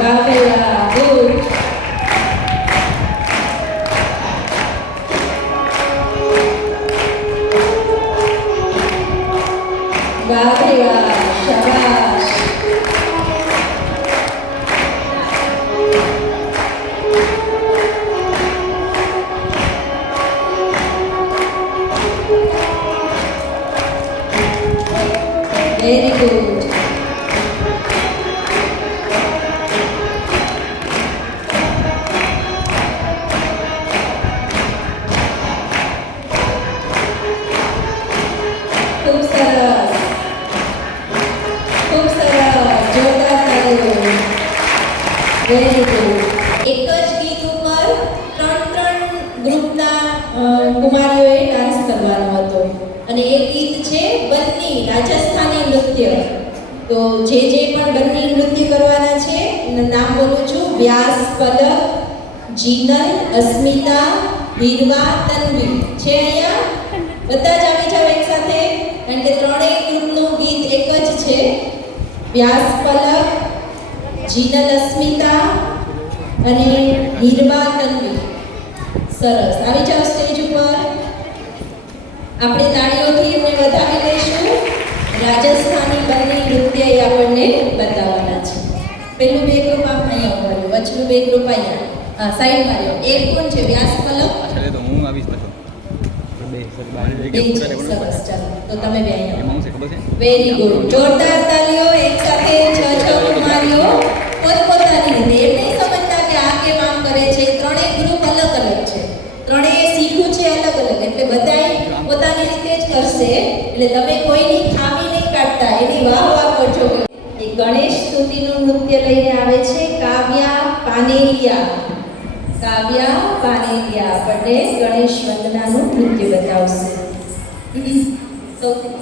વાહ ભાઈ વાહ. ગુડ. વાહ ભાઈ વાહ. શાબાશ. Very good. ખૂબ સરસ. ખૂબ સરસ. જોરદાર તાળીઓ. Very good. એક જ ગીત ઉપર ત્રણ ગ્રુપના કુમારીઓએ ડાન્સ કરવાનો હતો અને એ ગીત છે બન્ની રાજસ્થાની નૃત્ય. તો જે પણ બન્ની નૃત્ય કરવાના છે એનું નામ બોલું છું. વ્યાસ, પલક, જીનલ, અસ્મિતા, હીરવા, તન્વી છે અહીંયા. બધા જ આવી જાવ એક સાથે, કારણ કે ત્રણેય ગ્રુપનું ગીત એક જ છે. વ્યાસ, પલક, જીનલ, અસ્મિતા અને હીરવા, તન્વી. સરસ. આવી જાવ સ્ટેજ ઉપર. આપણે તાળીઓથી એમને વધાવી લઈશું. રાજસ્થાની બંને નૃત્ય એ આપણને બતાવવાના છે. પેલું બે ગ્રુપ આપણે અહીંયા ઉભા રહ્યો, વચલું બે ગ્રુપ અહીંયા. હા, સાઈડમાં રહ્યો. એક કોણ છે? વ્યાસ, પલક. અચ્છા તો હું આવીશ પાછો બે બહાર બે છે. સરસ. ચાલો તો તમે બે અહીંયા. એમાં હું છે ખબર છે વેરી ગુડ. જોરદાર તાલીઓ. એક સાથે છ કુમારીઓ પોતપોતાની રીતે. એમ નહીં સમજતા કે આ કેમ આમ કરે છે. ત્રણેય ગ્રુપ અલગ અલગ છે. ત્રણેય શીખવું છે અલગ અલગ. એટલે બધાય પોતાની રીતે જ કરશે. એટલે તમે કોઈની ખામી નહીં કાઢતા, એની વાહ કરજો. એ ગણેશ સ્તુતિનું નૃત્ય લઈને આવે છે કાવ્યા પાનેરિયા. કાવ્યા પાનેરિયા આપણને ગણેશ વંદનાનું નૃત્ય બતાવશે. સૌથી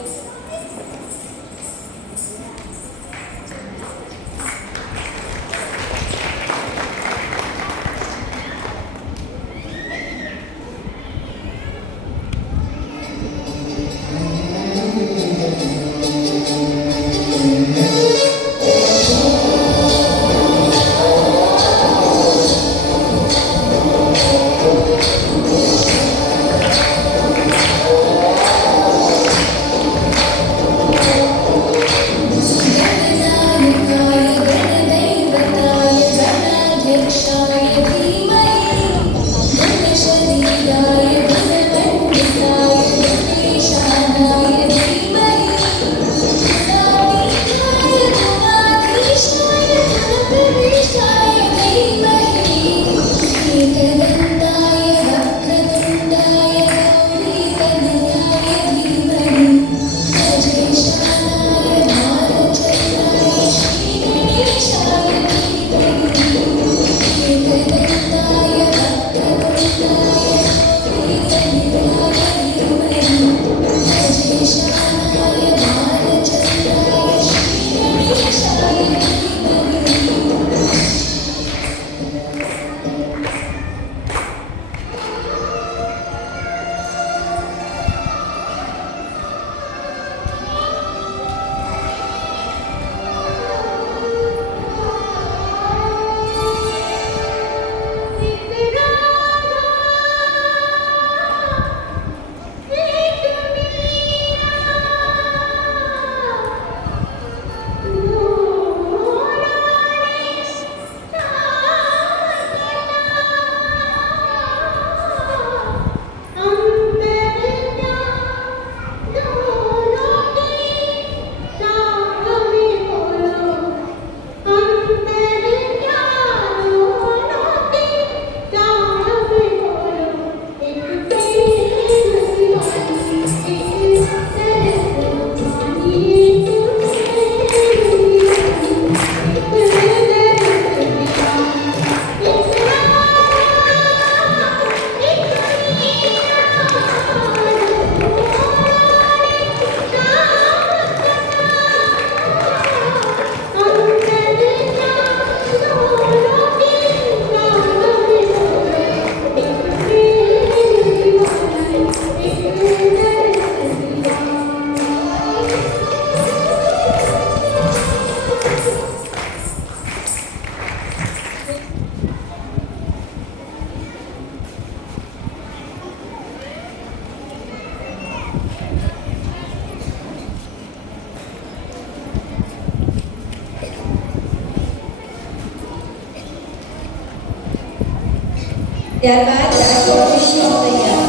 ત્યારબાદ રાજકોટ વિશ્વ તૈયાર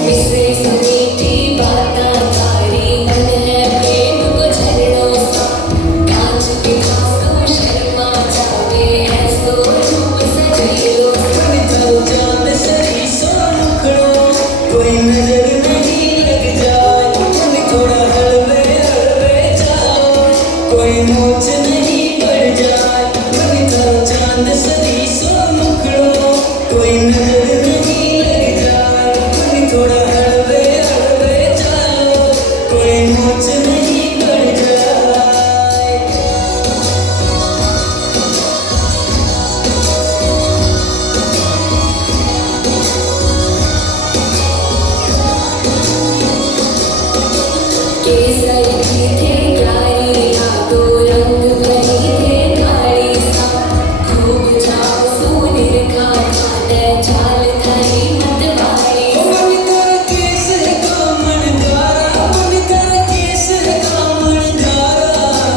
मिश्रे समीठी बाता तारी मन है प्रेम को झरणों सा कांच के खासो शर्मा जावे ऐसो रूप सजैलो निकल चांद सरी सो मुखड़ो कोई नजर नहीं लग जाए तुम थोड़ा हलवे हलवे चालो कोई मोच नहीं पड़ जाए निकल चांद सरी सो मुखड़ो कोई नजर नहीं लग जाए तुम थोड़ा हलवे हलवे चालो कोई मोच नहीं पड़ जाए केसर की थे प्यारी यादों रंग भरी थे काली सा खूब जाओ सोने का खाने चाल थारी मतवारी मन कर केसर का मनधारा मन कर केसर का मनधारा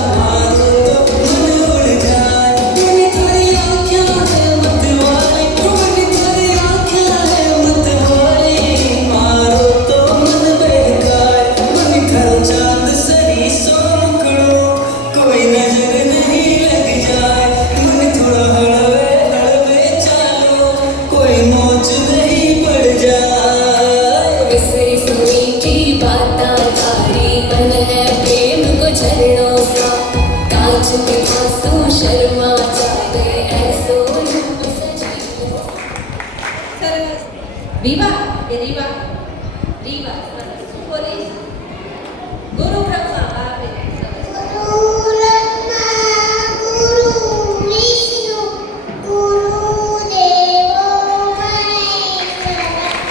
मारो तो मन उड़ जाए मन तेरी आँखें है मतवाली मन तेरी आँखें है मतवाली मारो तो मन बहकाए मन कर चांद सरी सो मुखड़ो कोई नजर नहीं लग जाए मन थोड़ा हलवे हलवे चालो कोई मोच नहीं पड़ जाए मिश्रे समीठी बाता तारी मन है प्रेम को झरणों सा कांच के खासो शर्मा जावे ऐसो रूप सजैलो સરસ વિવાહ કે રીવા રીવા સરસ શું બોલીશ ગુરુ બ્રહ્મા આપે સરસ ગુરુ બ્રહ્મા ગુરુ વિષ્ણુ ગુરુ દેવો મહેશ્વર ગુરુ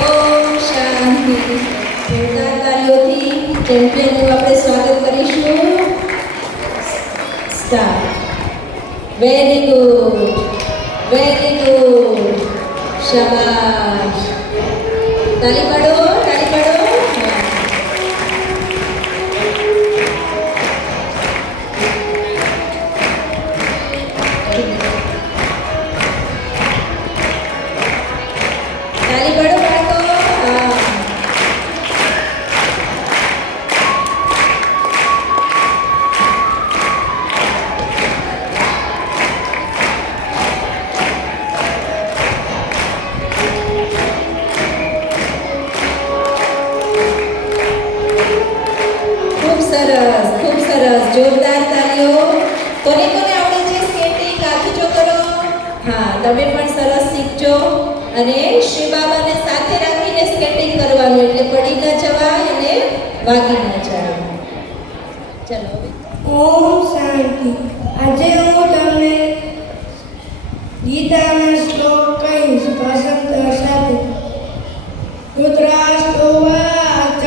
ઓમ શાંતિ જોરદાર તાળીઓથી ચેમ્પિયનનું આપણે સ્વાગત કરીશું સ્ટાર્ટ વેરી ગુડ શાબાશ તાળી પાડો હા. તાળી પાડો બાળકો હા. ખૂબ સરસ જોરદાર તાળીઓ કોને કોને આવડે છે સ્કેટિંગ હાથ ઊંચો કરો હા તમે પણ સરસ શીખજો અને શ્રી બાબાને સાથે રાખીને સ્કેટિંગ કરવાનું એટલે પડી ન જવાય અને વાગી ન જાય ચલો ઓમ શાંતિ આજે હું તમને ગીતાના શ્લોક કહીશ ભાષાંતર સાથે ધૃતરાષ્ટ્રોવાચ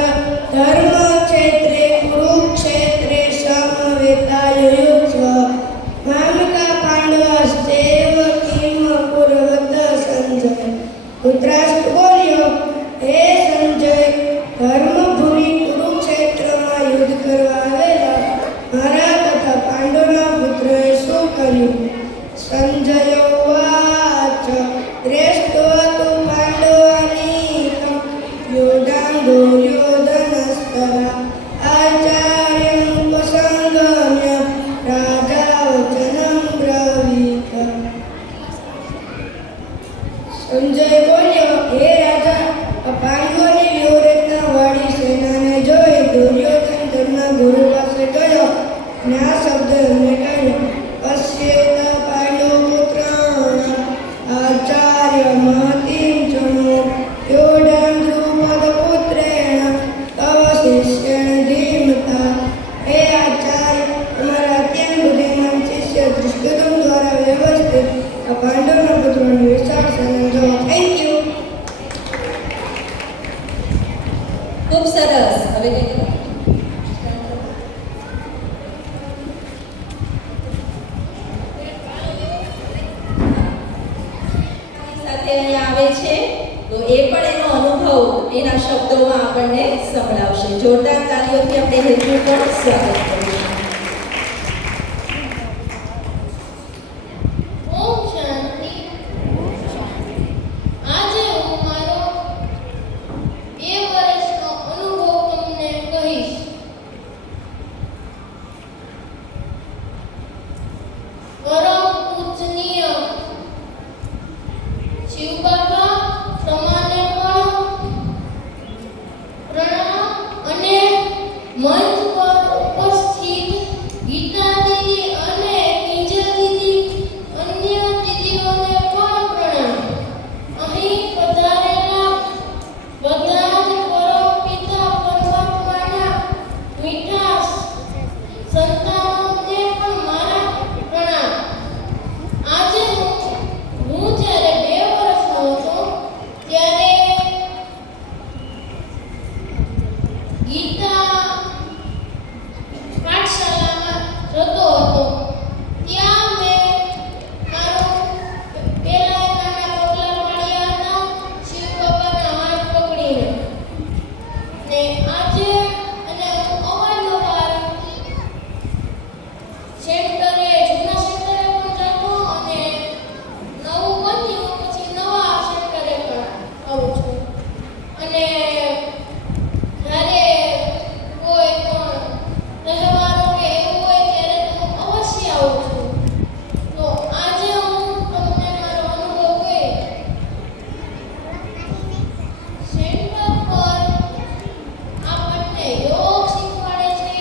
ધર્મક્ષેત્રે કુરુક્ષેત્રે સમવેતાયુયુત્સ્વ મામકા પાંડવાસ્તેવ કિમ કુર્વત સંજય ધૃતરાષ્ટ્ર બોલ્યો હે સંજય ધર્મભૂમિ કુરુક્ષેત્રમાં યુદ્ધ કરવા આવેલા મારા તથા પાંડવના પુત્રએ શું કર્યું સંજય ઉવાચ દ્રષ્ટો તુ પાંડવાનીકં યોધાન દુર્યોધનસ્તરા આચાર્યં ઉપસંગમ્ય રાજા વચનં બ્રવીત સંજય બોલ્યો હે રાજા આ પાંડવોની વ્યૂહરચના વાળી સેનાને જોઈ દુર્યોધન તેમના ગુરુ પાસે ગયો અને આ શબ્દ એમને કહ્યું પશ્યેત પાંડવપુત્રાણ આચાર્ય મહતીમ જનો યોધાન દ્રુપદપુત્રેણ તવ શિષ્યેણ ધીમતા હે આચાર્ય તમારા અત્યંત બુદ્ધિમાન શિષ્ય દૃષ્ટિદુમ દ્વારા વ્યવસ્થિત આ પાંડવના પુત્રોની વિશાળ સેના જો થેન્ક યુ ખૂબ સરસ હવે કઈ કરો એ પણ એનો અનુભવ એના શબ્દોમાં આપણને સંભળાવશે. જોરદાર તાલીઓથી આપણે હેતુનું પણ સ્વાગત કરીશું. ઓમ શાંતિ. આજે હું મારો 2 વર્ષનો અનુભવ તમને કહીશ. પરમ પૂજનીય શિવ બાબા તમને પણ પ્રણામ અને મંચ પર ઉપસ્થિત ગીતા દીદી અને કિંજલ દીદી અન્ય દીદીઓને પણ પ્રણામ. અહીં પધારેલા બધા જ પરમ પિતા પરમાત્માના મીઠા સંતાનોને પણ મારા પ્રણામ. આજે હું જ્યારે 2 વર્ષનો હતો ત્યારે ગીતા પાઠશાળામાં જતો હતો. ત્યાં મેં મારું પહેલા નાના પગલાં પાડ્યા હતા શિવ બાબાના હાથ પકડીને. ને આજે અને હું અવારનવાર સેન્ટરે જૂના સેન્ટરે પણ જતો અને નવું બન્યું પછી નવા સેન્ટરે પણ આવું છું. અને જ્યારે કોઈ પણ તહેવારો કે એવું હોય ત્યારે તો હું અવશ્ય આવું છું. તો આજે હું તમને મારો અનુભવ કહીશ. સેન્ટર પર આપણને યોગ શીખવાડે છે,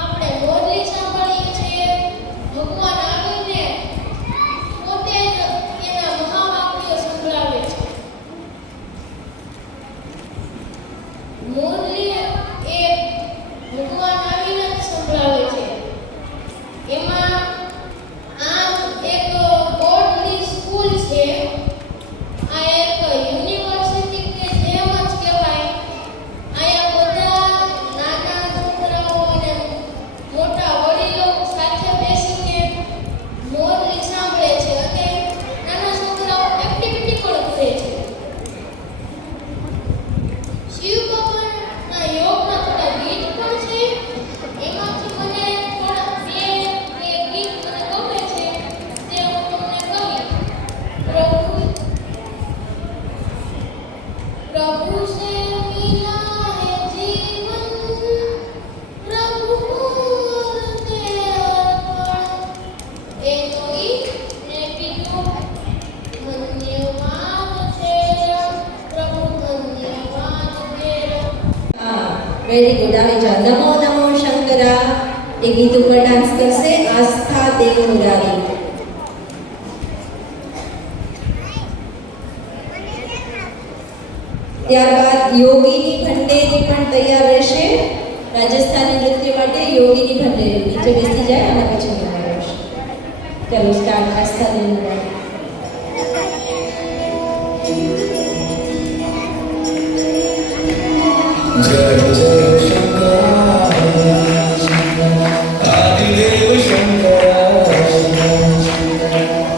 આપણે મુરલી સાંભળીએ છીએ, ભગવાન આવીને પોતે જ એના મહાવાક્યો સંભળાવે છે. મુરલી એ ભગવાન આવીને જ સંભળાવે છે. એમાં આ એક બોર્ડની સ્કૂલ છે, આ એક યુનિવર્સિટી કે જેમ જ કહેવાય. અહીંયા બધા નાના છોકરાઓ અને મોટા વડીલો સાથે બેસીને મુરલી સાંભળે છે અને નાના છોકરાઓ એક્ટિવિટી પણ કરે છે. શિવ બાબાના યોગના થોડા ગીત પણ છે. એમાંથી મને થોડા 2 ગીત મને ગમે છે તે હું તમને કહીશ. प्रभु से मिला है जीवन, प्रभु मूर्ते अर्पण. ए कोई ने पीधुं धन्यवाद तेरा, प्रभु धन्यवाद तेरा. હા, વેરી ગુડ. આવી જાઓ. નમો નમો શંકરા એ ગીત ઉપર ડાન્સ કરશે આસ્થા દેવ મુરારી. ત્યારબાદ યોગીની ભંડેરી પણ તૈયાર રહેશે. રાજસ્થાની નૃત્ય માટે યોગીની ભંડેરી નીચે બેસી જાય અને પછી તૈયાર રહેશે. ચાલો સ્ટાર્ટ. આસ્થા દેવ મુરારી. जय जय शंकर आदिदेव शंकर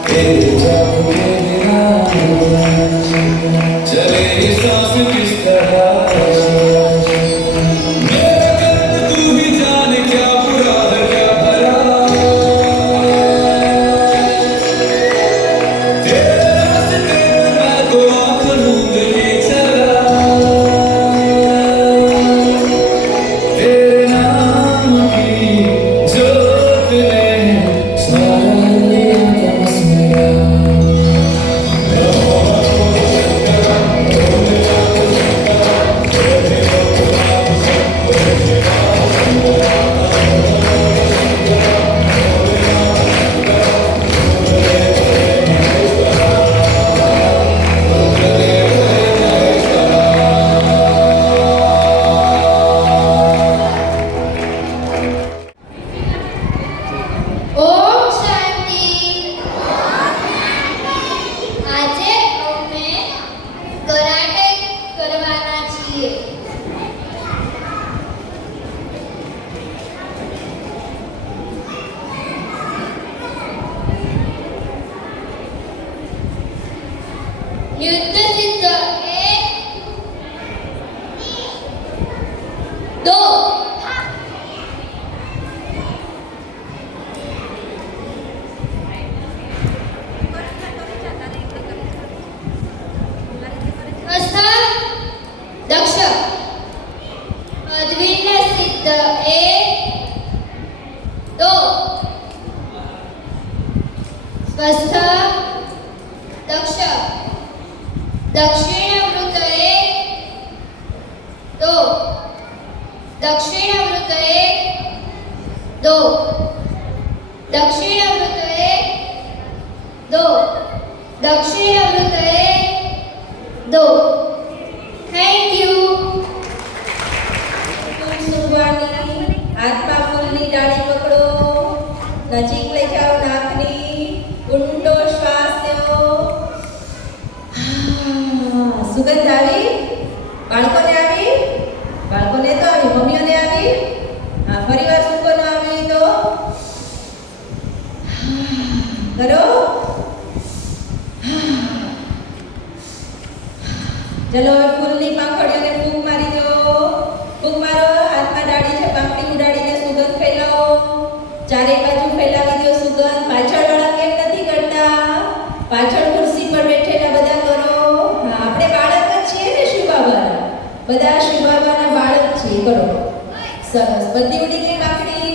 तेरे जाप के बिना चले सांस किस तरह मेरा कर्म तू ही जाने क्या बुरा है क्या भला युद्ध सिद्ध 1 2 स्वस्थ दक्ष अद्विन सिद्ध 1 2 स्वस्थ दक्ष दक्षिणवृत्त 1 2 दक्षिणवृत्त 1 2 दक्षिणवृत्त 1 2 दक्षिणवृत्त 1 2 थैंक यू સુંઘવાની હાથમાં ફૂલની ડાળી પકડો, નજીક લઈ જાઓ નાકની, ઊંડો શ્વાસ લેવો. સુગંધ આવી? બાળકોને આવી? બાળકોને તો આવી, મમ્મીઓને આવી? હા, ફરીવાર સુગંધ આવી તો કરો. ચલો હવે ફૂલની પાંખડીઓને ફૂંક મારી દો. ફૂંક મારો. હાથમાં ડાળી છે, પાંખડી ઉડાડીને સુગંધ ફેલાવો. ચારે બાજુ ફેલાવી દો સુગંધ. પાછળવાળા કેમ નથી કરતા? પાછળ ખુરશી પર બેઠેલા બધા કરો. હા, આપણે બાળક જ છીએ ને શુભાબાના. બધા શુભાબાના બાળક છીએ. કરો. સરસ. બધી ઉડી ગઈ પાંખડી.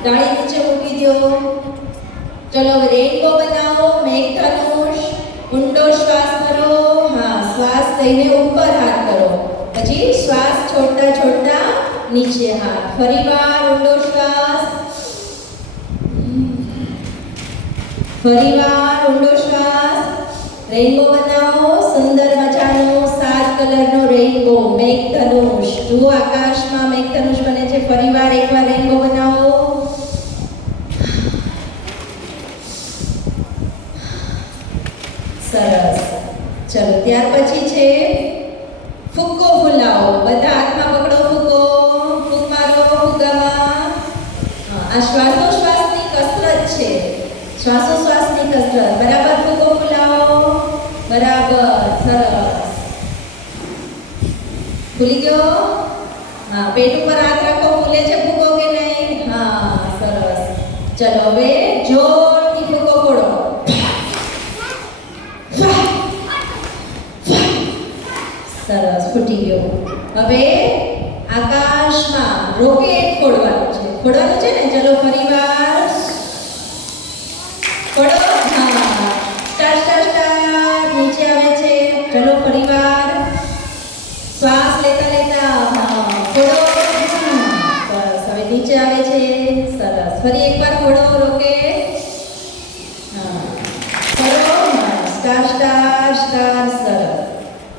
ડાળી નીચે મૂકી દો. ચલો હવે રેનબો બનાવો. મેઘધનુષ. ઊંડો શ્વાસ ભરો. હા, શ્વાસ લઈને ઉપર હાથ કરો. પછી શ્વાસ છોડતા છોડતા નીચે હાથ. ફરીવાર ઊંડો શ્વાસ. ફરીવાર ઊંડો શ્વાસ. રેનબો બનાવો. સુંદર મજાનો 7 કલરનો રેનબો, મેઘધનુષ. જુઓ આકાશમાં મેઘધનુષ બને છે. ફરીવાર એકવાર રેનબો બનાવો. સરસ. ચલો ત્યાર પછી છે ફુગ્ગો ફૂલાવો. બધા હાથમાં પકડો ફુગ્ગો. ફૂંક મારો ફુગ્ગામાં. આ શ્વાસોશ્વાસની કસરત છે. શ્વાસોશ્વાસની કસરત. બરાબર ફુગ્ગો ફૂલાવો. બરાબર. સરસ. ફૂલી ગયો? હા, પેટ ઉપર હાથ રાખો. ફૂલે છે ફુગ્ગો કે નહીં? હા, સરસ. ચલો હવે જોરથી ફુગ્ગો ફોડો. સરસ. ફૂટી ગયો. હવે આકાશમાં રોકેટ ફોડવાનું છે. ફોડવાનું છે ને? ચલો ફરીવાર ફોડો. હા, સ્ટાર સ્ટાર સ્ટાર નીચે આવે છે. ચલો ફરીવાર શ્વાસ લેતા લેતા હા ફોડો. સરસ. હવે નીચે આવે છે. સરસ. ફરી એકવાર ફોડો રોકેટ. હા, ફોડો. Star star star. સરસ.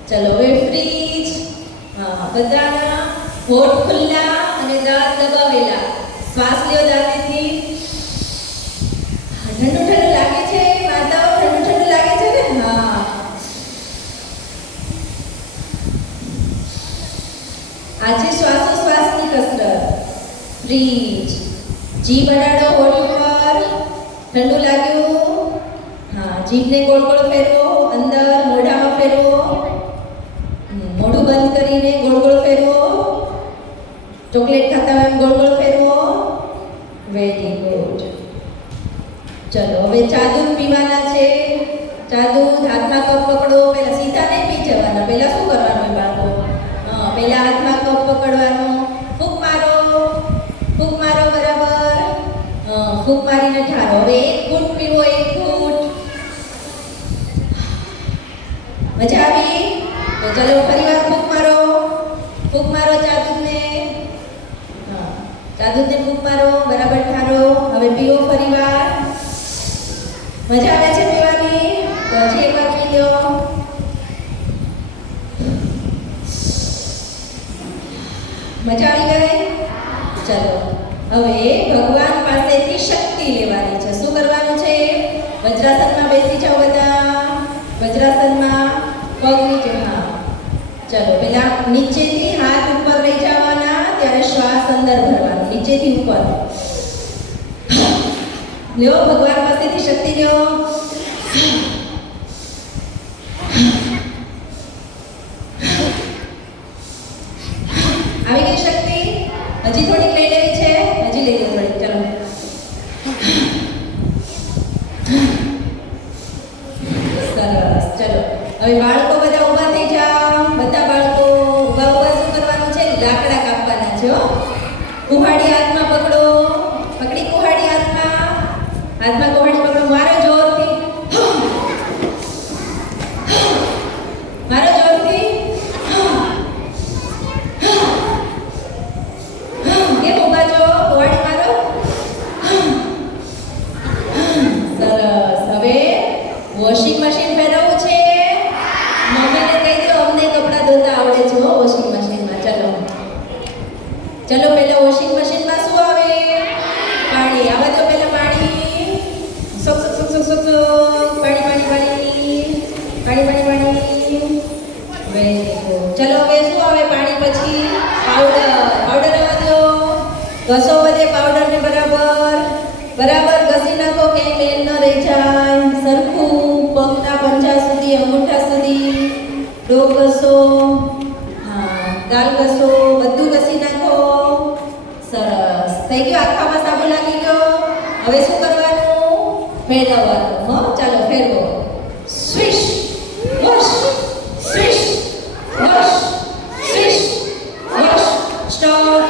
ચલો હવે ફ્રીજ. હા, બધાના હોઠ ખુલ્લા અને દાંત દબાવેલા. શ્વાસ લ્યો દાંતેથી. ઠંડુ ઠંડુ લાગે છે માતાઓ? ઠંડુ ઠંડુ લાગે છે ને? હા. આજે શ્વાસોશ્વાસની કસરત. ફ્રીજ. જીભ અડાડો હોઠ ઉપર. ઠંડુ લાગ્યું? હા, જીભને ગોળ ગોળ ફેરવો. અંદર મોઢામાં ફેરવો. મોઢું બંધ કરીને ગોળ ગોળ ફેરવો. ચોકલેટ ખાતા હોય એમ ગોળ ગોળ ફેરવો. Very good. ચલો હવે ચા દૂધ પીવાના છે. ચા દૂધ. હાથમાં કપ પકડો. પહેલા સીધા નહીં પી જવાના. પહેલા શું કરવાનું બાળકો? હા, પહેલા હાથમાં કપ પકડવાનો. ફૂંક મારો. ફૂંક મારો. બરાબર. ફૂંક મારીને ઠારો. હવે 1 ઘૂંટ પીવો. 1 ઘૂંટ. મજા આવી? તો ચલો ફરીવાર ફૂંક મારો. ફૂંક મારો ચા દૂધને. હા, ચા દૂધને ફૂંક મારો. બરાબર ઠારો. હવે પીવો ફરીવાર. મજા આવે છે પીવાની? તો હજી એકવાર પી લો. મજા આવી ગઈ? ચલો હવે ભગવાન પાસેથી શક્તિ લેવાની છે. શું કરવાનું છે? વજ્રાસનમાં બેસી જાઓ બધા. વજ્રાસનમાં પગ નીચે. હા, ચલો પેલા નીચેથી હાથ ઉપર લઈ જવાના. ત્યારે શ્વાસ અંદર ભરવાનો. નીચેથી ઉપર લ્યો. ભગવાન પાસેથી શક્તિ લ્યો. હવે બાળકો બધા ઊભા થઈ જાઓ. બધા બાળકો ઊભા ઊભા શું કરવાનું છે? લાકડા કાપવાના છે હો. કુહાડી હાથમાં પકડો. પકડી કુહાડી હાથમાં કુહાડી પકડો. મારો જોરથી. મારો જોરથી. કેમ ઊભા છો? કુહાડી મારો. સરસ. હવે વોશિંગ મશીન ફેરવવું છે. મમ્મીને કહી દો અમને કપડાં ધોતા આવડે છે હો વોશિંગ મશીનમાં. ચલો પહેલા વોશિંગ મશીનમાં શું આવે? પાણી. આવા દો પહેલા પાણી. Soak soak soak soak soak soak. પાણી. Very good. ચલો હવે શું આવે પાણી પછી? પાવડર આવવા દો. ઘસો બધે પાવડરને બરાબર ઘસી નાખો કે મેલ ન રહી જાય. સરખું પગના પંજા સુધી, અંગૂઠા સુધી ડોક ઘસો. હા, ગાલ ઘસો. બધું ઘસી નાખો. સરસ થઈ ગયું. આખામાં સાબુ લાગી ગયો. હવે શું કરવાનું? ફેરવવાનું. હો, ચાલો ફેરવો. Swish wash, swish wash, swish wash. Stop.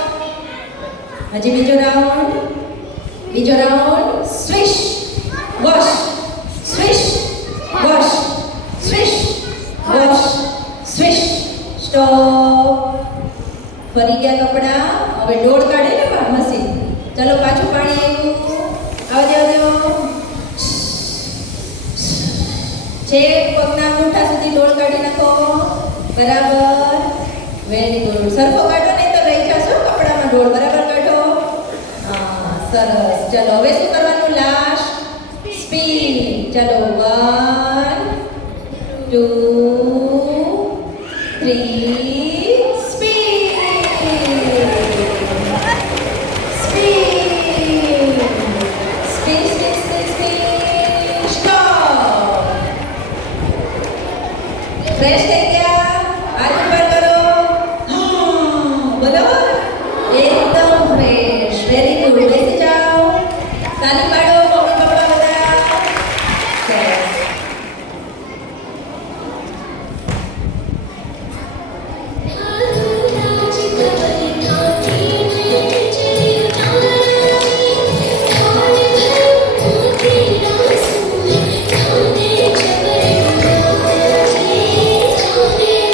હજી બીજો round. Swish wash, swish wash, swish wash, swish. Stop. ફરી ગયા કપડા. હવે ડોળ કાઢે ને મશીન. ચલો પાછું પાણી આવ્યું. આવવા દો. છેક પગના અંગૂઠા સુધી ડોળ કાઢી નાખો. બરાબર. Very good. સરખો કાઢો નહીં તો રહી જશો કપડામાં ડોળ. બરાબર કાઢો. હા, સરસ. ચલો હવે શું કરવાનું? Last speed. ચલો 1 2 3 સ્પીડ. સ્ટોપ. ફ્રેશ થઈ ગયા? હાથ ઉપર કરો. બોલો. એકદમ ફ્રેશ. Very good. બેસી જાઓ. તાલી પાડો. મમ્મી પપ્પા બધા. સરસ. Thank you.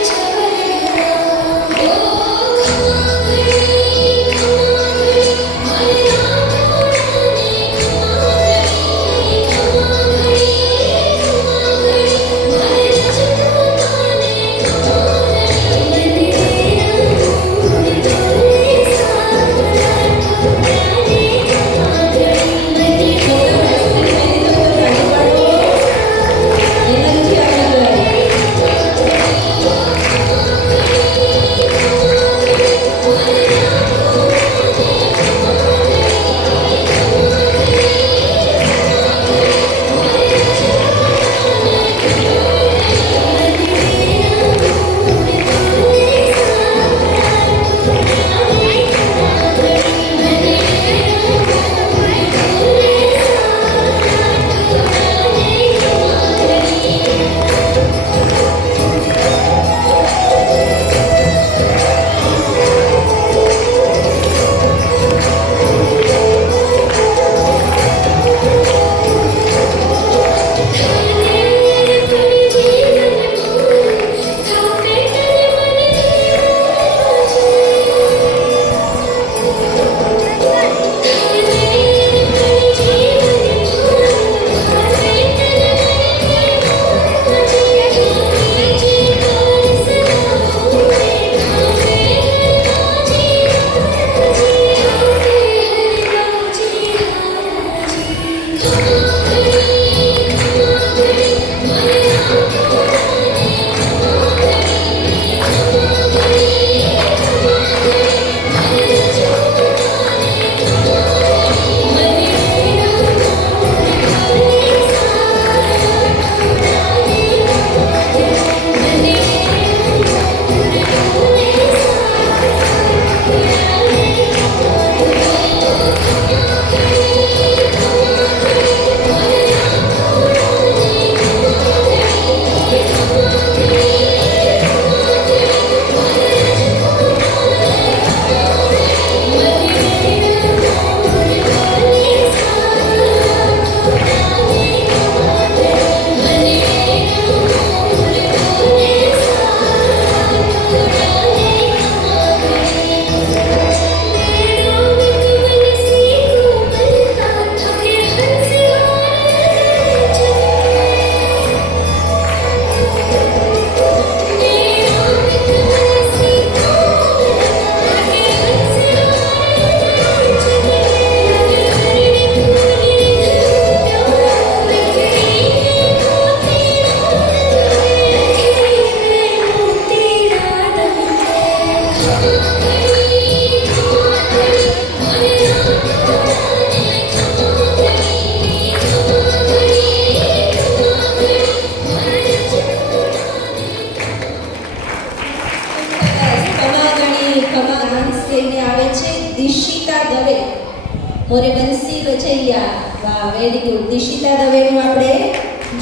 ભજૈયા. વાહ, વેરી ગુડ. દિશિતા દવેનું આપણે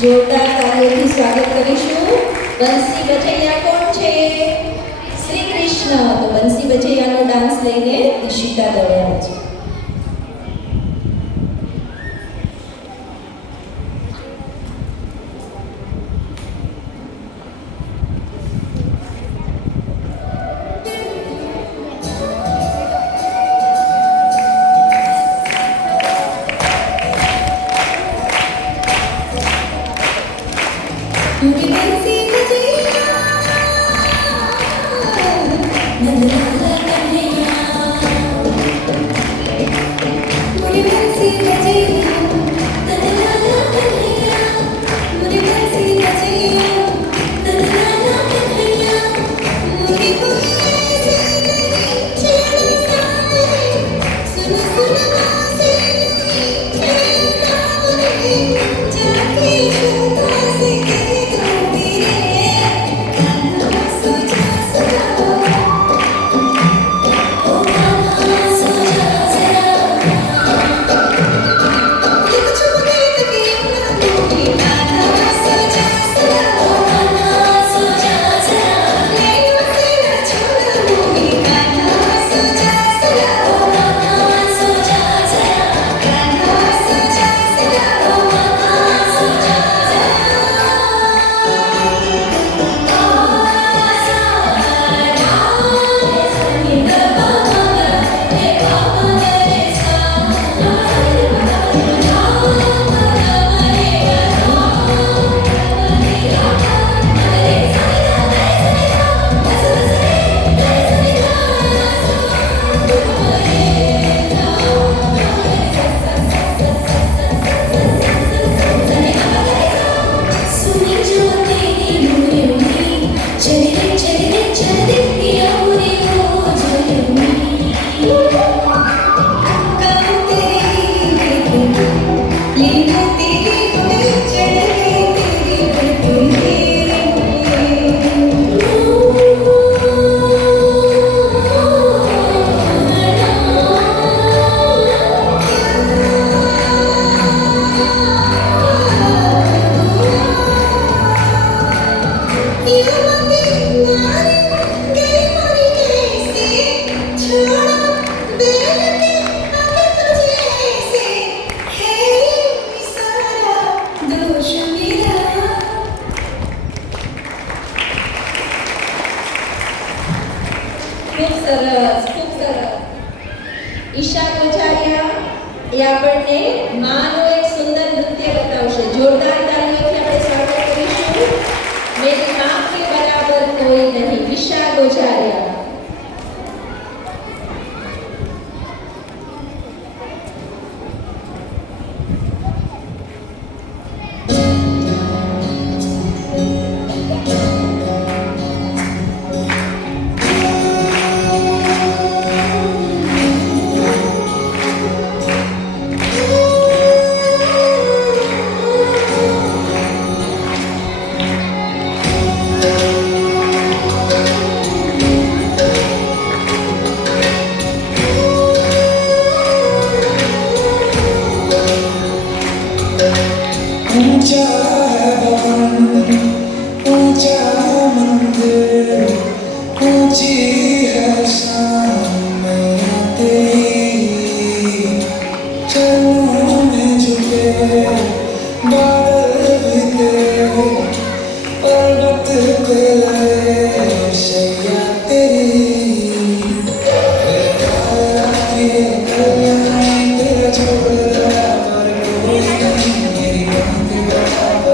જોરદાર તાળીઓથી સ્વાગત કરીશું. બંસી ભજૈયા કોણ છે? શ્રી કૃષ્ણ. તો બંસી ભજૈયાનો ડાન્સ લઈને દિશિતા દવે આવે છે. मुझे बंसी बजैया नंदलाला कन्हैया मुझे बंसी बजैया नंदलाला कन्हैया मुझे बंसी बजैया नंदलाला कन्हैया मुझे कोई ऐसे नहीं छेड़ सामने सुन सुन बासे नहीं छेड़ सामने जाके शोभा से ખૂબ સરસ, ખૂબ સરસ. ઈશા કોચારિયા એ આપણને માનો એક સુંદર નૃત્ય બતાવશે. જોરદાર તાળીઓથી આપણે સ્વાગત કરીશું. મેરી માં કે બરાબર કોઈ નહીં. ઈશા કોચારિયા. ऊंचा है भवन ऊंचा है मंदिर ऊंची है शान मैया तेरी चरणों में झुके बादल भी तेरे पर्वत पे लगे शैया तेरी रात्रि कल्याणी तेरा छोड़ पर कोई नहीं मेरी बात बराबर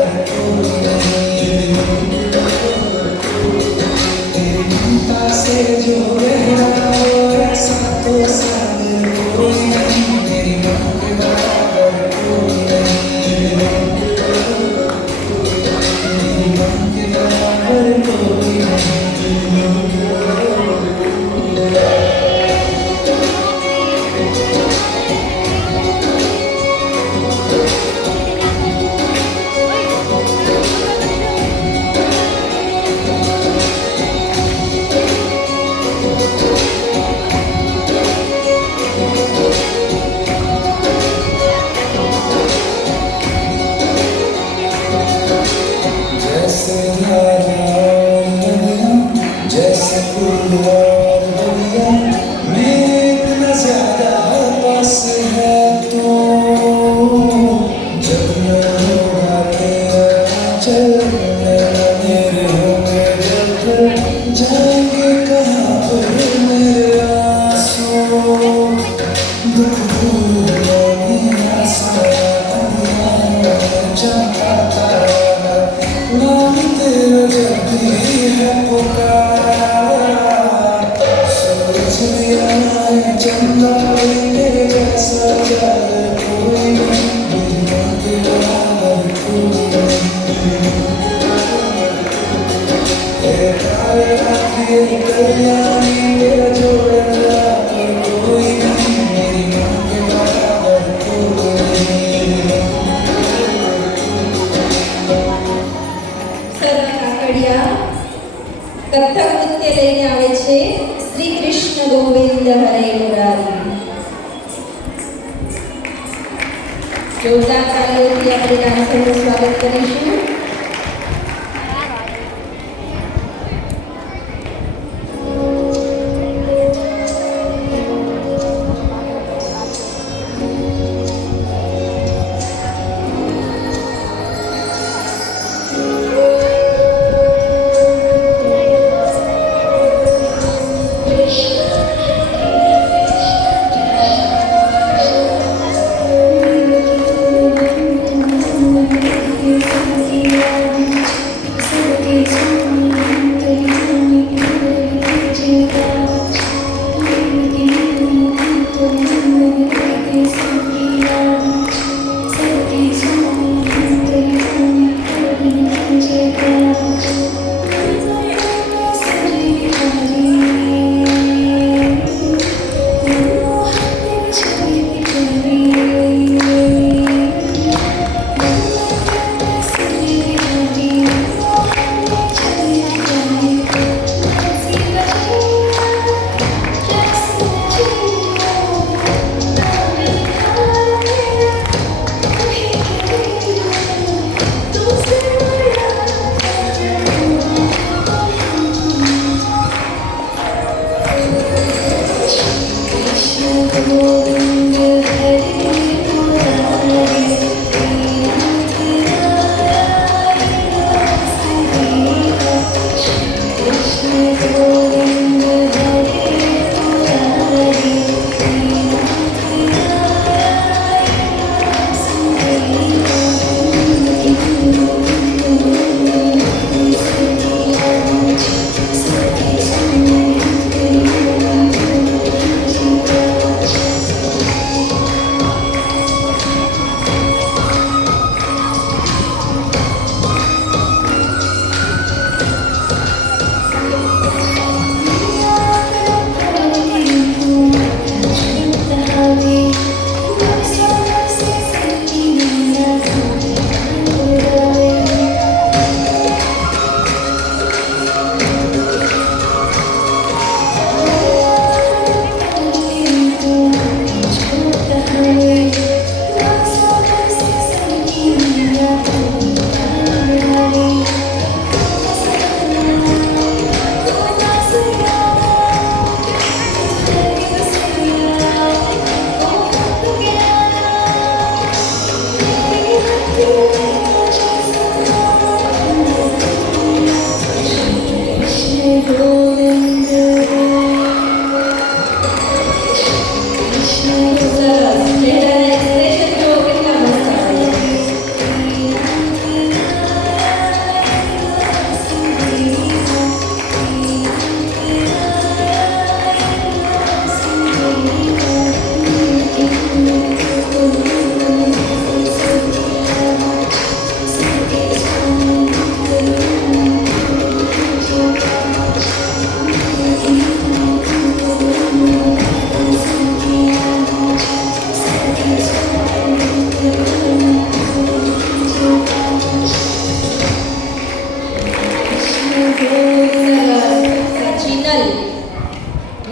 धारा और नदियाँ जैसे फूल और बगिया मेरे इतना ज्यादा पास है तो जब मैं होगा तेरा चल मेरे होंगे जब जाएंगे कहाँ पर मेरे आंसू दुख भूलो मेरा साया जाता नाम तेरा जब भी है पुकार सूरज भी आए चंदा भी मेरे जैसा जाए कोई मेरी माँ के बराबर कोई तारे आखिर कल्याणी मेरा जोड़ा पर कोई नहीं मेरी माँ के बराबर कोई સરળ કાકડિયા કથક નૃત્ય લઈને આવે છે શ્રી કૃષ્ણ ગોવિંદ હરે મુરારી. જોરદાર તાળીઓથી આપણે ડાન્સરનું સ્વાગત કરીશું.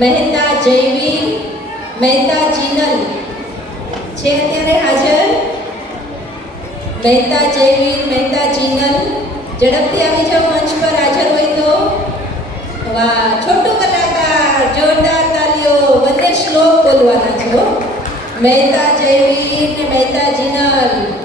મહેતા જયવીર મહેતા જીનલ છે અત્યારે હાજર. મહેતા જયવીર મહેતા જીનલ ઝડપથી આવી જાઓ મંચ પર હાજર હોય તો. વાહ, છોટું કલાકાર, જોરદાર તાલીઓ. બંને શ્લોક બોલવાના છો. મહેતા જયવીર ને મહેતા જીનલ.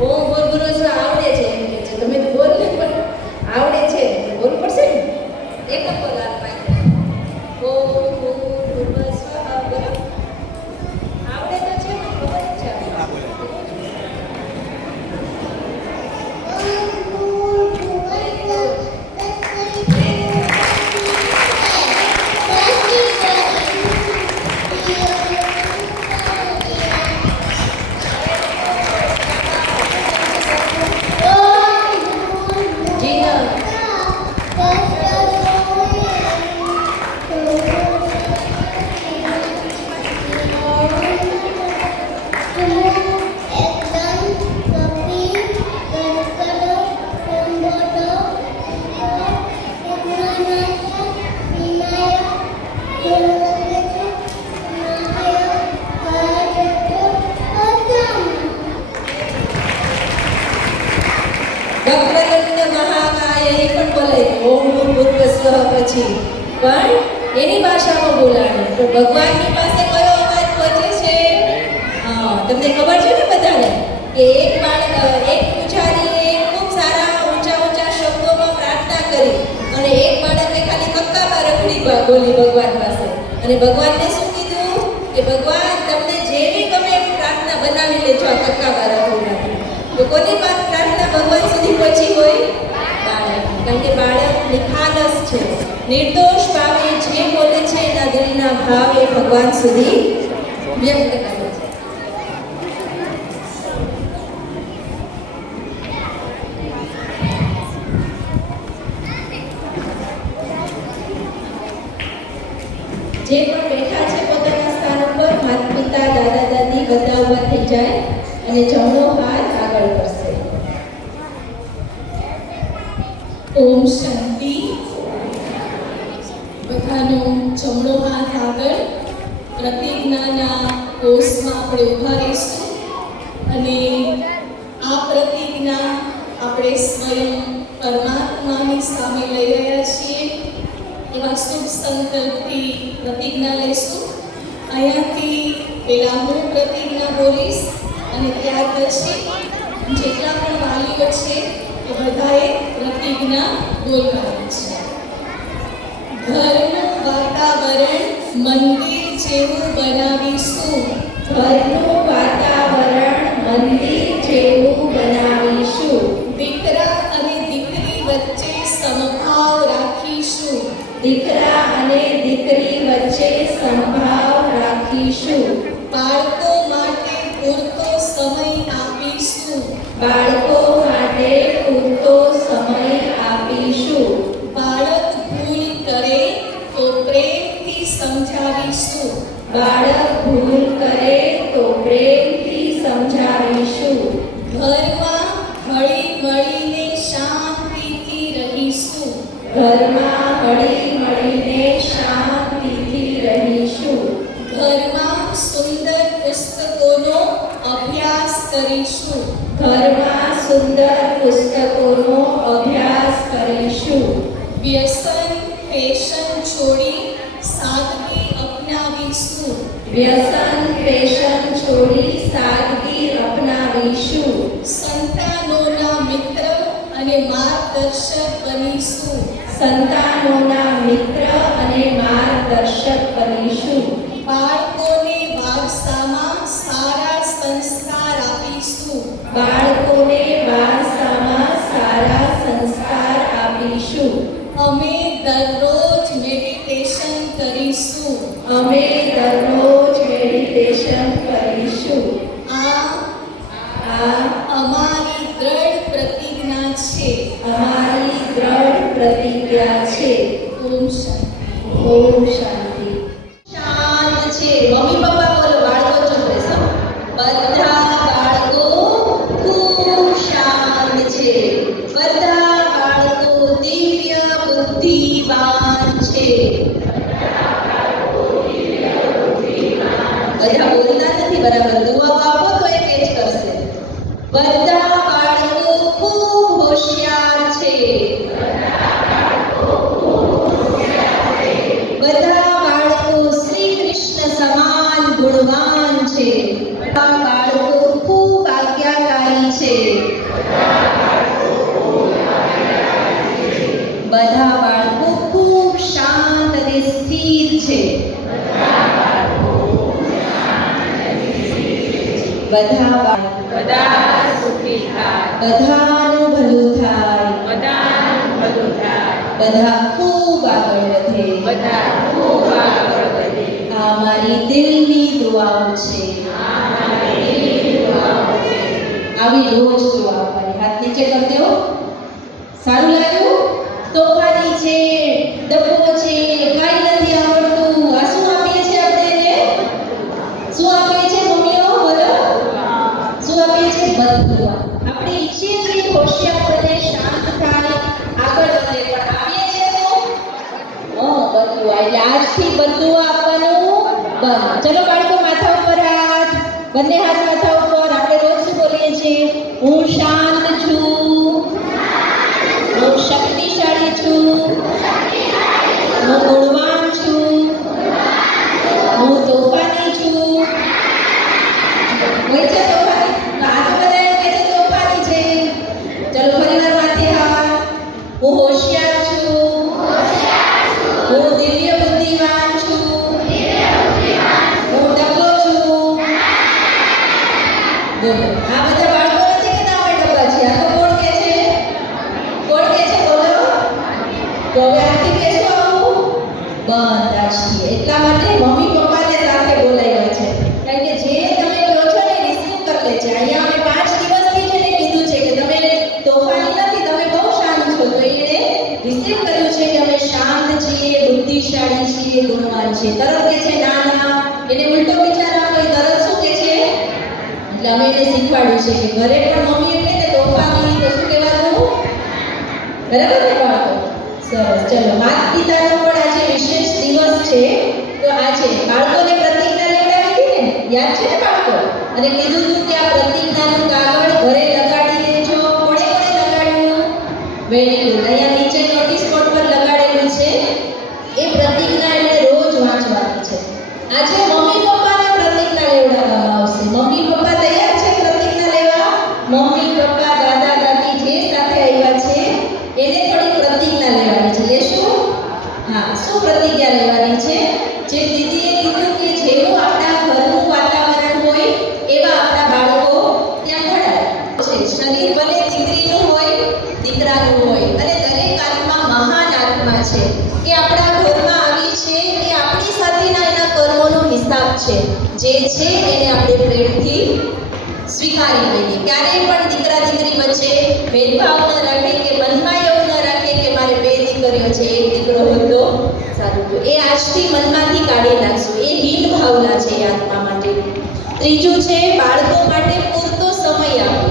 ઓ બોલ બોલો છો, આવડે છે એમ કે છે. તમે તો બોલ ને પણ આવડે છે તો બોલવું પડશે ને. એક જ બોલ આપવાની. ઓ બસ બોલો. આવડે તો છે ને, ખબર જ છે. જીનલ. વક્રતુંડ મહાકાય એ પણ બોલાય. ઓમ ભૂર્ભુવઃ સ્વઃ પછી પણ એની ભાષામાં બોલાય. તો ભગવાનની પાસે કયો અવાજ પહોંચે છે? હા, તમને ખબર છે ને બધાને કે એક પૂજારીએ ખૂબ સારા ઊંચા શબ્દોમાં પ્રાર્થના કરી અને એક બાળકે ખાલી કક્કા રખડી બોલી ભગવાન પાસે. અને ભગવાનને શું કીધું કે ભગવાન તમને જેવી ગમે એવી પ્રાર્થના બનાવી લેજો આ કક્કા રખડીમાંથી. તો કોની વાત પ્રાર્થના ભગવાન સુધી પહોંચી હોય? બાળક. કારણ કે બાળક નિખાલસ છે, નિર્દોષ ભાવે જે બોલે છે એના દિલના ભાવ એ ભગવાન સુધી વ્યક્ત કરે છે. જે પણ બેઠા છે પોતાના સ્થાન ઉપર, માતા પિતા દાદા દાદી બધા ઉભા થઈ જાય અને જમણો હાથ આગળ કરશે. ઓમ શાંતિ. બધાનો જમણો હાથ આગળ. પ્રતિજ્ઞાના કોષમાં આપણે ઊભા રહીશું અને આ પ્રતિજ્ઞા આપણે સ્વયં પરમાત્માની સામે લઈ રહ્યા છીએ. એવા શુભ સંકલ્પથી પ્રતિજ્ઞા લઈશું. અહીંયાથી પહેલાં હું પ્રતિજ્ઞા બોલીશ અને ત્યાર પછી જેટલા પણ વાલીઓ છે એ બધાએ પ્રતિજ્ઞા બોલવાની છે. ઘરનું વાતાવરણ મંદિર જેવું બનાવીશું. ઘરનું વાતાવરણ મંદિર જેવું બનાવીશું. દીકરા અને દીકરી વચ્ચે સમભાવ રાખીશું. દીકરા અને દીકરી વચ્ચે સંભાવ રાખીશું. બાળકો માટે પૂરતો સમય આપીશું. બાળકો માટે પૂરતો સમય આપીશું. બાળક ભૂલ કરે તો પ્રેમથી સમજાવીશું. બાળક ભૂલ કરે તો પ્રેમથી સમજાવીશું. ઘરમાં હળી મળીને શાંતિથી રહીશું. ઘરમાં હળી મળીને શાંતિથી રહીશું. ઘરમાં સુંદર પુસ્તકોનો અભ્યાસ કરીશું. ઘરમાં સુંદર પુસ્તકોનો અભ્યાસ કરીશું. વ્યસન ફેશન છોડી સાદગી અપનાવીશું. વ્યસન ફેશન છોડી સાદગી અપનાવીશું. સંતાનોના મિત્ર અને માર્ગદર્શક બનીશું. સંતાનોના મિત્ર અને માર્ગદર્શક બનીશું. બાળકોને વારસામાં સારા સંસ્કાર આપીશું. બાળકોને વારસામાં સારા સંસ્કાર આપીશું. અમે દરરોજ મેડિટેશન કરીશું. અમે દરરોજ મેડિટેશન કરીશું. ઓમ શાંતિ. ઓમ શાંતિ. શાંત છે. મમ્મી પપ્પા બોલો, બાળકો ચૂપ રહેશો. બધા બાળકો ખૂબ શાંત છે. બધા બાળકો દિવ્ય બુદ્ધિવાન છે. બધા બોલતા નથી બરાબર. દુઆ આપો તો એ કેચ કરશે. બધા બાળકો ખૂબ હોશિયાર છે. બધા બાળકો શ્રી કૃષ્ણ સમાન ગુણવાન છે. બધા બાળકો ખૂબ આજ્ઞાકારી છે. બધા બાળકો ખૂબ શાંત અને સ્થિર છે. બધા સુખી થાય. બધાનું ભલું થાય. બધા ખૂબ આગળ વધે. આ મારી દિલની દુઆઓ છે. આવી રોજ દુઆ આપવાની. હાથ નીચે કરી દો. સારું લાગ્યું? તોફાની છે, ડબ્બો છે, કાંઈ નથી આવડતું, આ શું આપીએ છીએ આપણે એને? શું આપીએ છીએ મમ્મીઓ? બોલો. શું આપીએ છીએ? બદદુઆ. આપણે ઈચ્છીએ છીએ હોશિયાર બને, શાંત થાય, આગળ વધે, પણ આપીએ છીએ શું? બદદુઆ. એટલે આજથી બદદુઆ આપવાનું બંધ. ચલો બાળકો, માથા ઉપર હાથ, બંને હાથ માથા ઉપર. આપણે રોજ શું બોલીએ છીએ? હું શાંત છું, હું શક્તિશાળી છું, હું ગુણવાન છું, હું તોફાની છું. હોય છે તોફાની? આ તો બધા એમ કહે છે તોફાની છે. ચલો ફરીવાર માથે હાથ. હું હોશિયાર છું, હું દિવ્ય બુદ્ધિવાન છું, હું ડબ્બો છું. બોલો. આ બધા બાળકો નથી કે ના હોય ડબ્બા છે? આ તો કોણ કહે છે? કોણ કહે છે? બોલો. તો હવે આજથી કહેશું આવું બંધ આજથી. એટલા માટે મમ્મી પપ્પાને સાથે બોલાવ્યા છે. કારણ કે જે તમે કહો છો ને રિસીવ કરી લે છે. અહીંયા અમે 5 દિવસથી જ એને કીધું છે કે તમે તોફાની નથી, તમે બહુ શાંત છો. તો એણે રિસીવ કર્યું છે કે અમે શાંત છીએ, બુદ્ધિશાળી છીએ, ગુણવાન છીએ. તરત કહે છે ના ના. એને ઉલટો વિચાર આવે, તરત શું કહે છે? એટલે અમે એને શીખવાડ્યું છે કે ઘરે પણ મમ્મી એટલે ને તોફાની તો શું કહેવાનું? બરાબર ને બાળકો? સરસ. ચલો, માતા પિતાનો પણ આજે વિશેષ દિવસ છે. તો આજે બાળકોને પ્રતિજ્ઞા લેવડાવી હતી ને, યાદ છે ને બાળકો? અને કીધું હતું કે આ પ્રતિજ્ઞાનું કાગળ ઘરે લગાડી દેજો. કોણે કોણે લગાડ્યું? Very good. અહીંયા નીચે નોટિસ બોર્ડ પર લગાડેલું છે. એ પ્રતિજ્ઞા એટલે રોજ વાંચવાની છે. આજે મમ્મી પપ્પાને પ્રતિજ્ઞા લેવડાવવામાં આવશે. મમ્મી પપ્પા તૈયાર છે પ્રતિજ્ઞા લેવા? મમ્મી પપ્પા, દાદા દાદી જે સાથે આવ્યા છે એને થોડી પ્રતિજ્ઞા લેવાની છે. લેશું? હા. શું પ્રતિજ્ઞા લેવાની છે? જે દીદીએ કીધું કે જેવું આપણા ઘરનું વાતાવરણ હોય એવા આપણા બાળકો ત્યાં ભણાય છે. શરીર ભલે દીકરીનું હોય, દીકરાનું હોય, અને દરેક આત્મા મહાન આત્મા છે. એ આપણા ઘરમાં આવી છે. એ આપણી સાથેના એના કર્મોનો હિસાબ છે. જે છે એને આપણે પ્રેમથી સ્વીકારી લઈએ. ક્યારેય પણ દીકરા દીકરી વચ્ચે ભેદભાવ ન રાખે કે મનમાં એવું ન રાખે કે મારે 2 દીકરીઓ છે, 1 દીકરો હોય તો સારું. તો એ આજથી મનમાંથી કાઢી નાખશું. એ હીન ભાવના છે એ આત્મા માટે. ત્રીજું છે બાળકો માટે પૂરતો સમય આપો.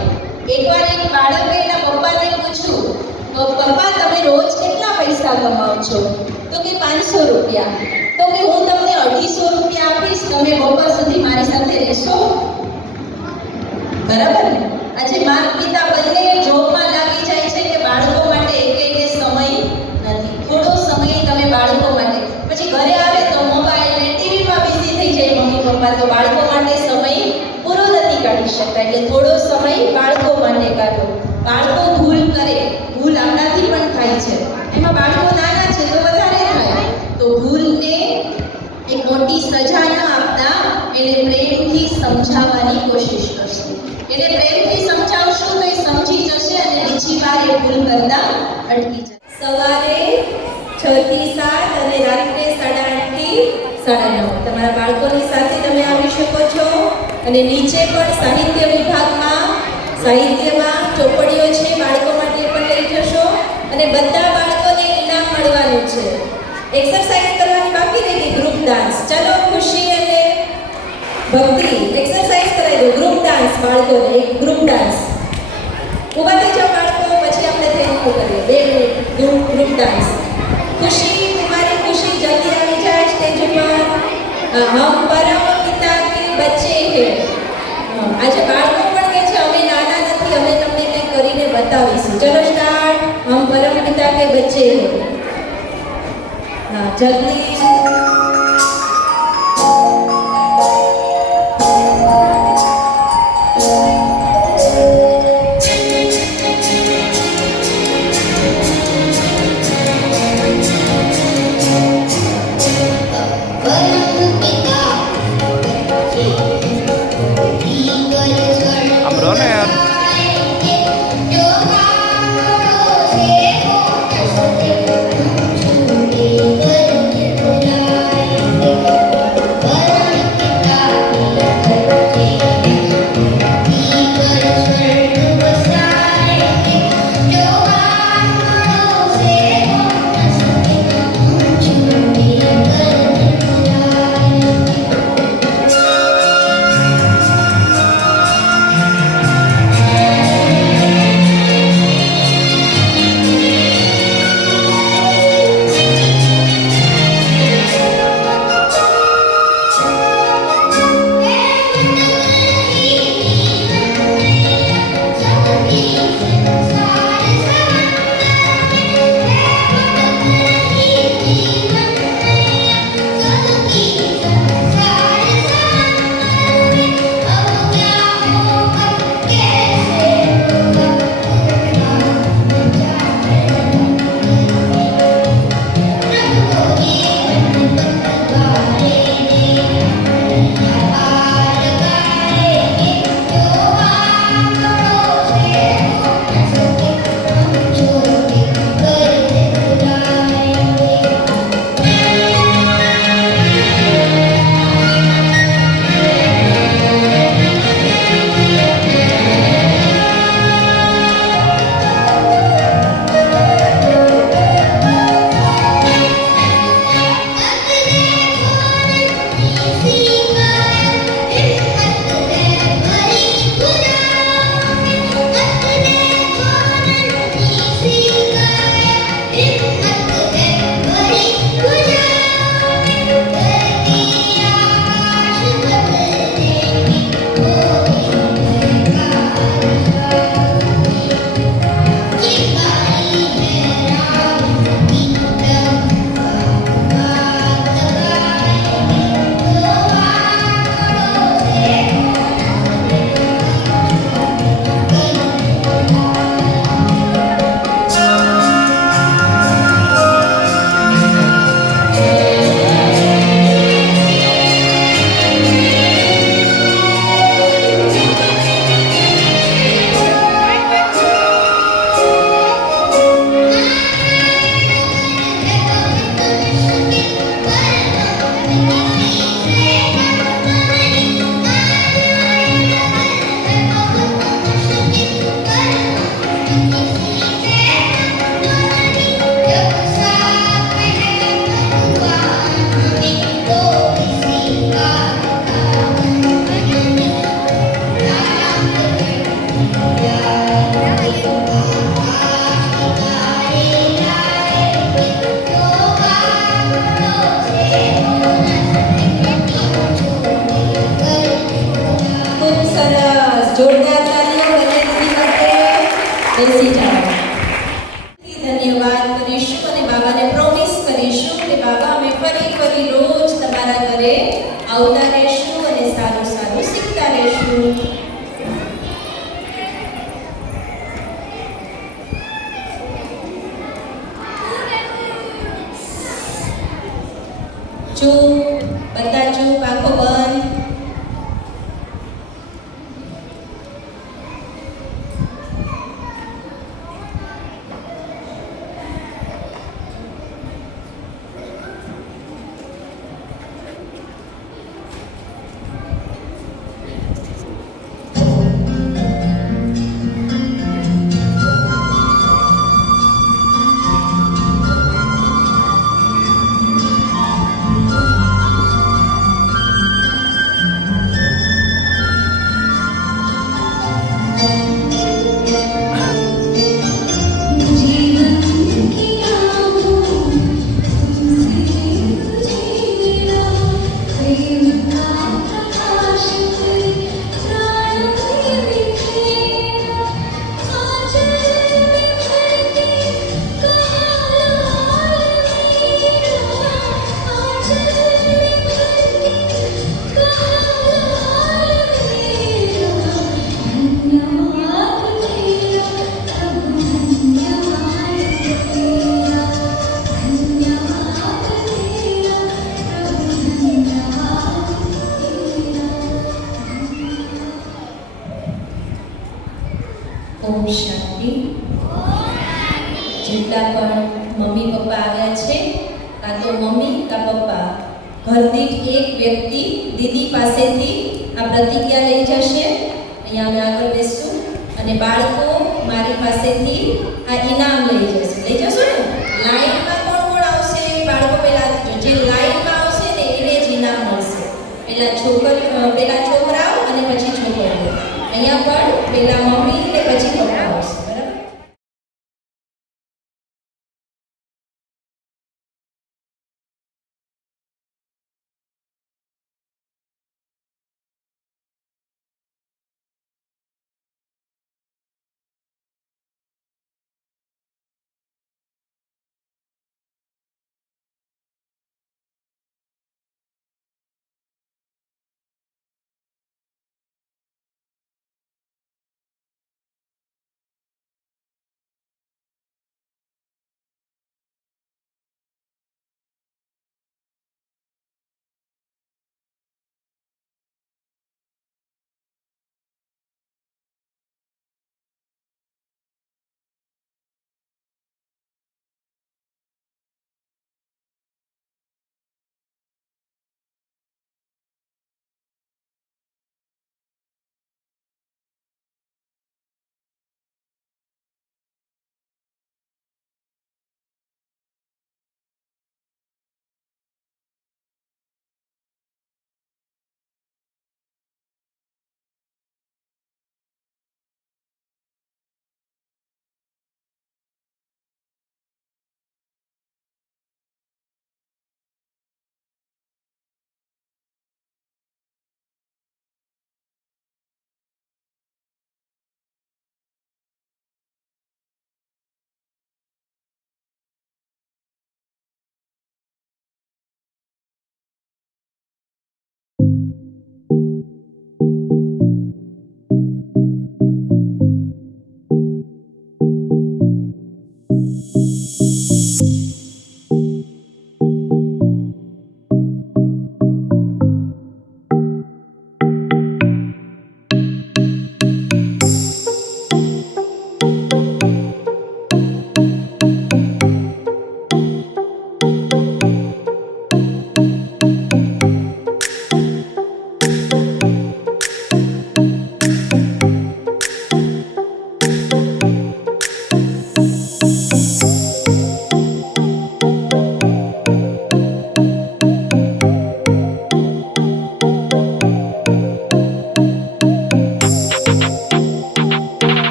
એકવાર એક બાળકે એના પપ્પાને પૂછ્યું, પપ્પા તમે રોજ કેટલા પૈસા કમાઓ છો? તો કે 500 રૂપિયા. તો કે હું તમને 250 રૂપિયા આપીશ, તમે બપોર સુધી મારી સાથે રહેશો? બરાબર ને? આજે માતા પિતા બંને જોબમાં લાગી જાય છે કે બાળકો માટે એકને સમય નથી. થોડો સમય તમે બાળકો માટે, પછી ઘરે આવે તો મોબાઈલ ને ટીવીમાં બિઝી થઈ જાય મમ્મી પપ્પા. તો બાળકો માટે સમય પૂરો નથી કાઢી શકતા. એટલે થોડો સમય બાળકો માટે કાઢો. બાળકો ભૂલ કરે, ભૂલ આપણાથી પણ થાય છે. એમાં બાળકો નાના છે તો વધારે થાય. તો ભૂલને એક મોટી સજા ન આપતા એને પ્રેમથી સમજાવવાની કોશિશ કરશું. એને પ્રેમથી સમજાવશું તો એ સમજી જશે અને બીજી વાર એ ભૂલ કરતા અટકી જશે. સવારે 6 થી 7 અને રાત્રે 8:30 થી 9:30 તમારા બાળકોની સાથે તમે આવી શકો છો. અને નીચે પણ સાહિત્ય વિભાગમાં સાહિત્યમાં ચોપડીઓ છે, બાળકો માટે પણ લઈ જશો. અને બધા બાળકોને ઇનામ મળવાનું છે. એક્સરસાઇઝ કરવાની બાકી રહી ગઈ, ગ્રુપ ડાન્સ. ચલો ખુશી અને ભક્તિ એક્સરસાઇઝ કરાવી દો. ગ્રુપ ડાન્સ બાળકોને, એક ગ્રુપ ડાન્સ. ઊભા થઈ જાઓ બાળકો, પછી આપણે થેન્ક યુ કરીએ. 2 મિનિટ ગ્રુપ ડાન્સ. ખુશી, તમારી ખુશી જલ્દી આવી જાય સ્ટેજ ઉપર. હમ પરમ પિતા કે બચ્ચે હે. આજે બાળકો પણ કહે છે અમે નાના નથી, અમે તમને કંઈક કરીને બતાવીશું. ચલો સ્ટાર્ટ. હમ પરમ પિતા કે બચ્ચે હે. હા જલ્દી. આમ રહો ને યાર. જોરદાર તાલીઓ બધાની માટે બેસી જાઓ. ધન્યવાદ કરીશું અને બાબાને પ્રોમિસ કરીશું કે બાબા અમે ફરી રોજ તમારા ઘરે આવતા રહેશું અને સારું સારું શીખતા રહેશું. ચૂપ, બધા ચૂપ, આંખો બંધ. ઓમ શાંતિ. જેટલા પણ મમ્મી પપ્પા આવ્યા છે, કાં તો મમ્મી કાં પપ્પા, ઘરદીઠ એક વ્યક્તિ દીદી પાસેથી આ પ્રતિજ્ઞા લઈ જશે. અહીંયા અમે આગળ બેસશું અને બાળકો મારી પાસેથી આ ઇનામ લઈ જશે. લઈ જશો ને? લાઈનમાં કોણ આવશે? બાળકો પહેલા જે લાઈનમાં આવશે ને એને જ ઇનામ મળશે. પહેલા છોકરાઓ અને પછી છોકરીઓ. અહીંયા પણ પહેલા મમ્મી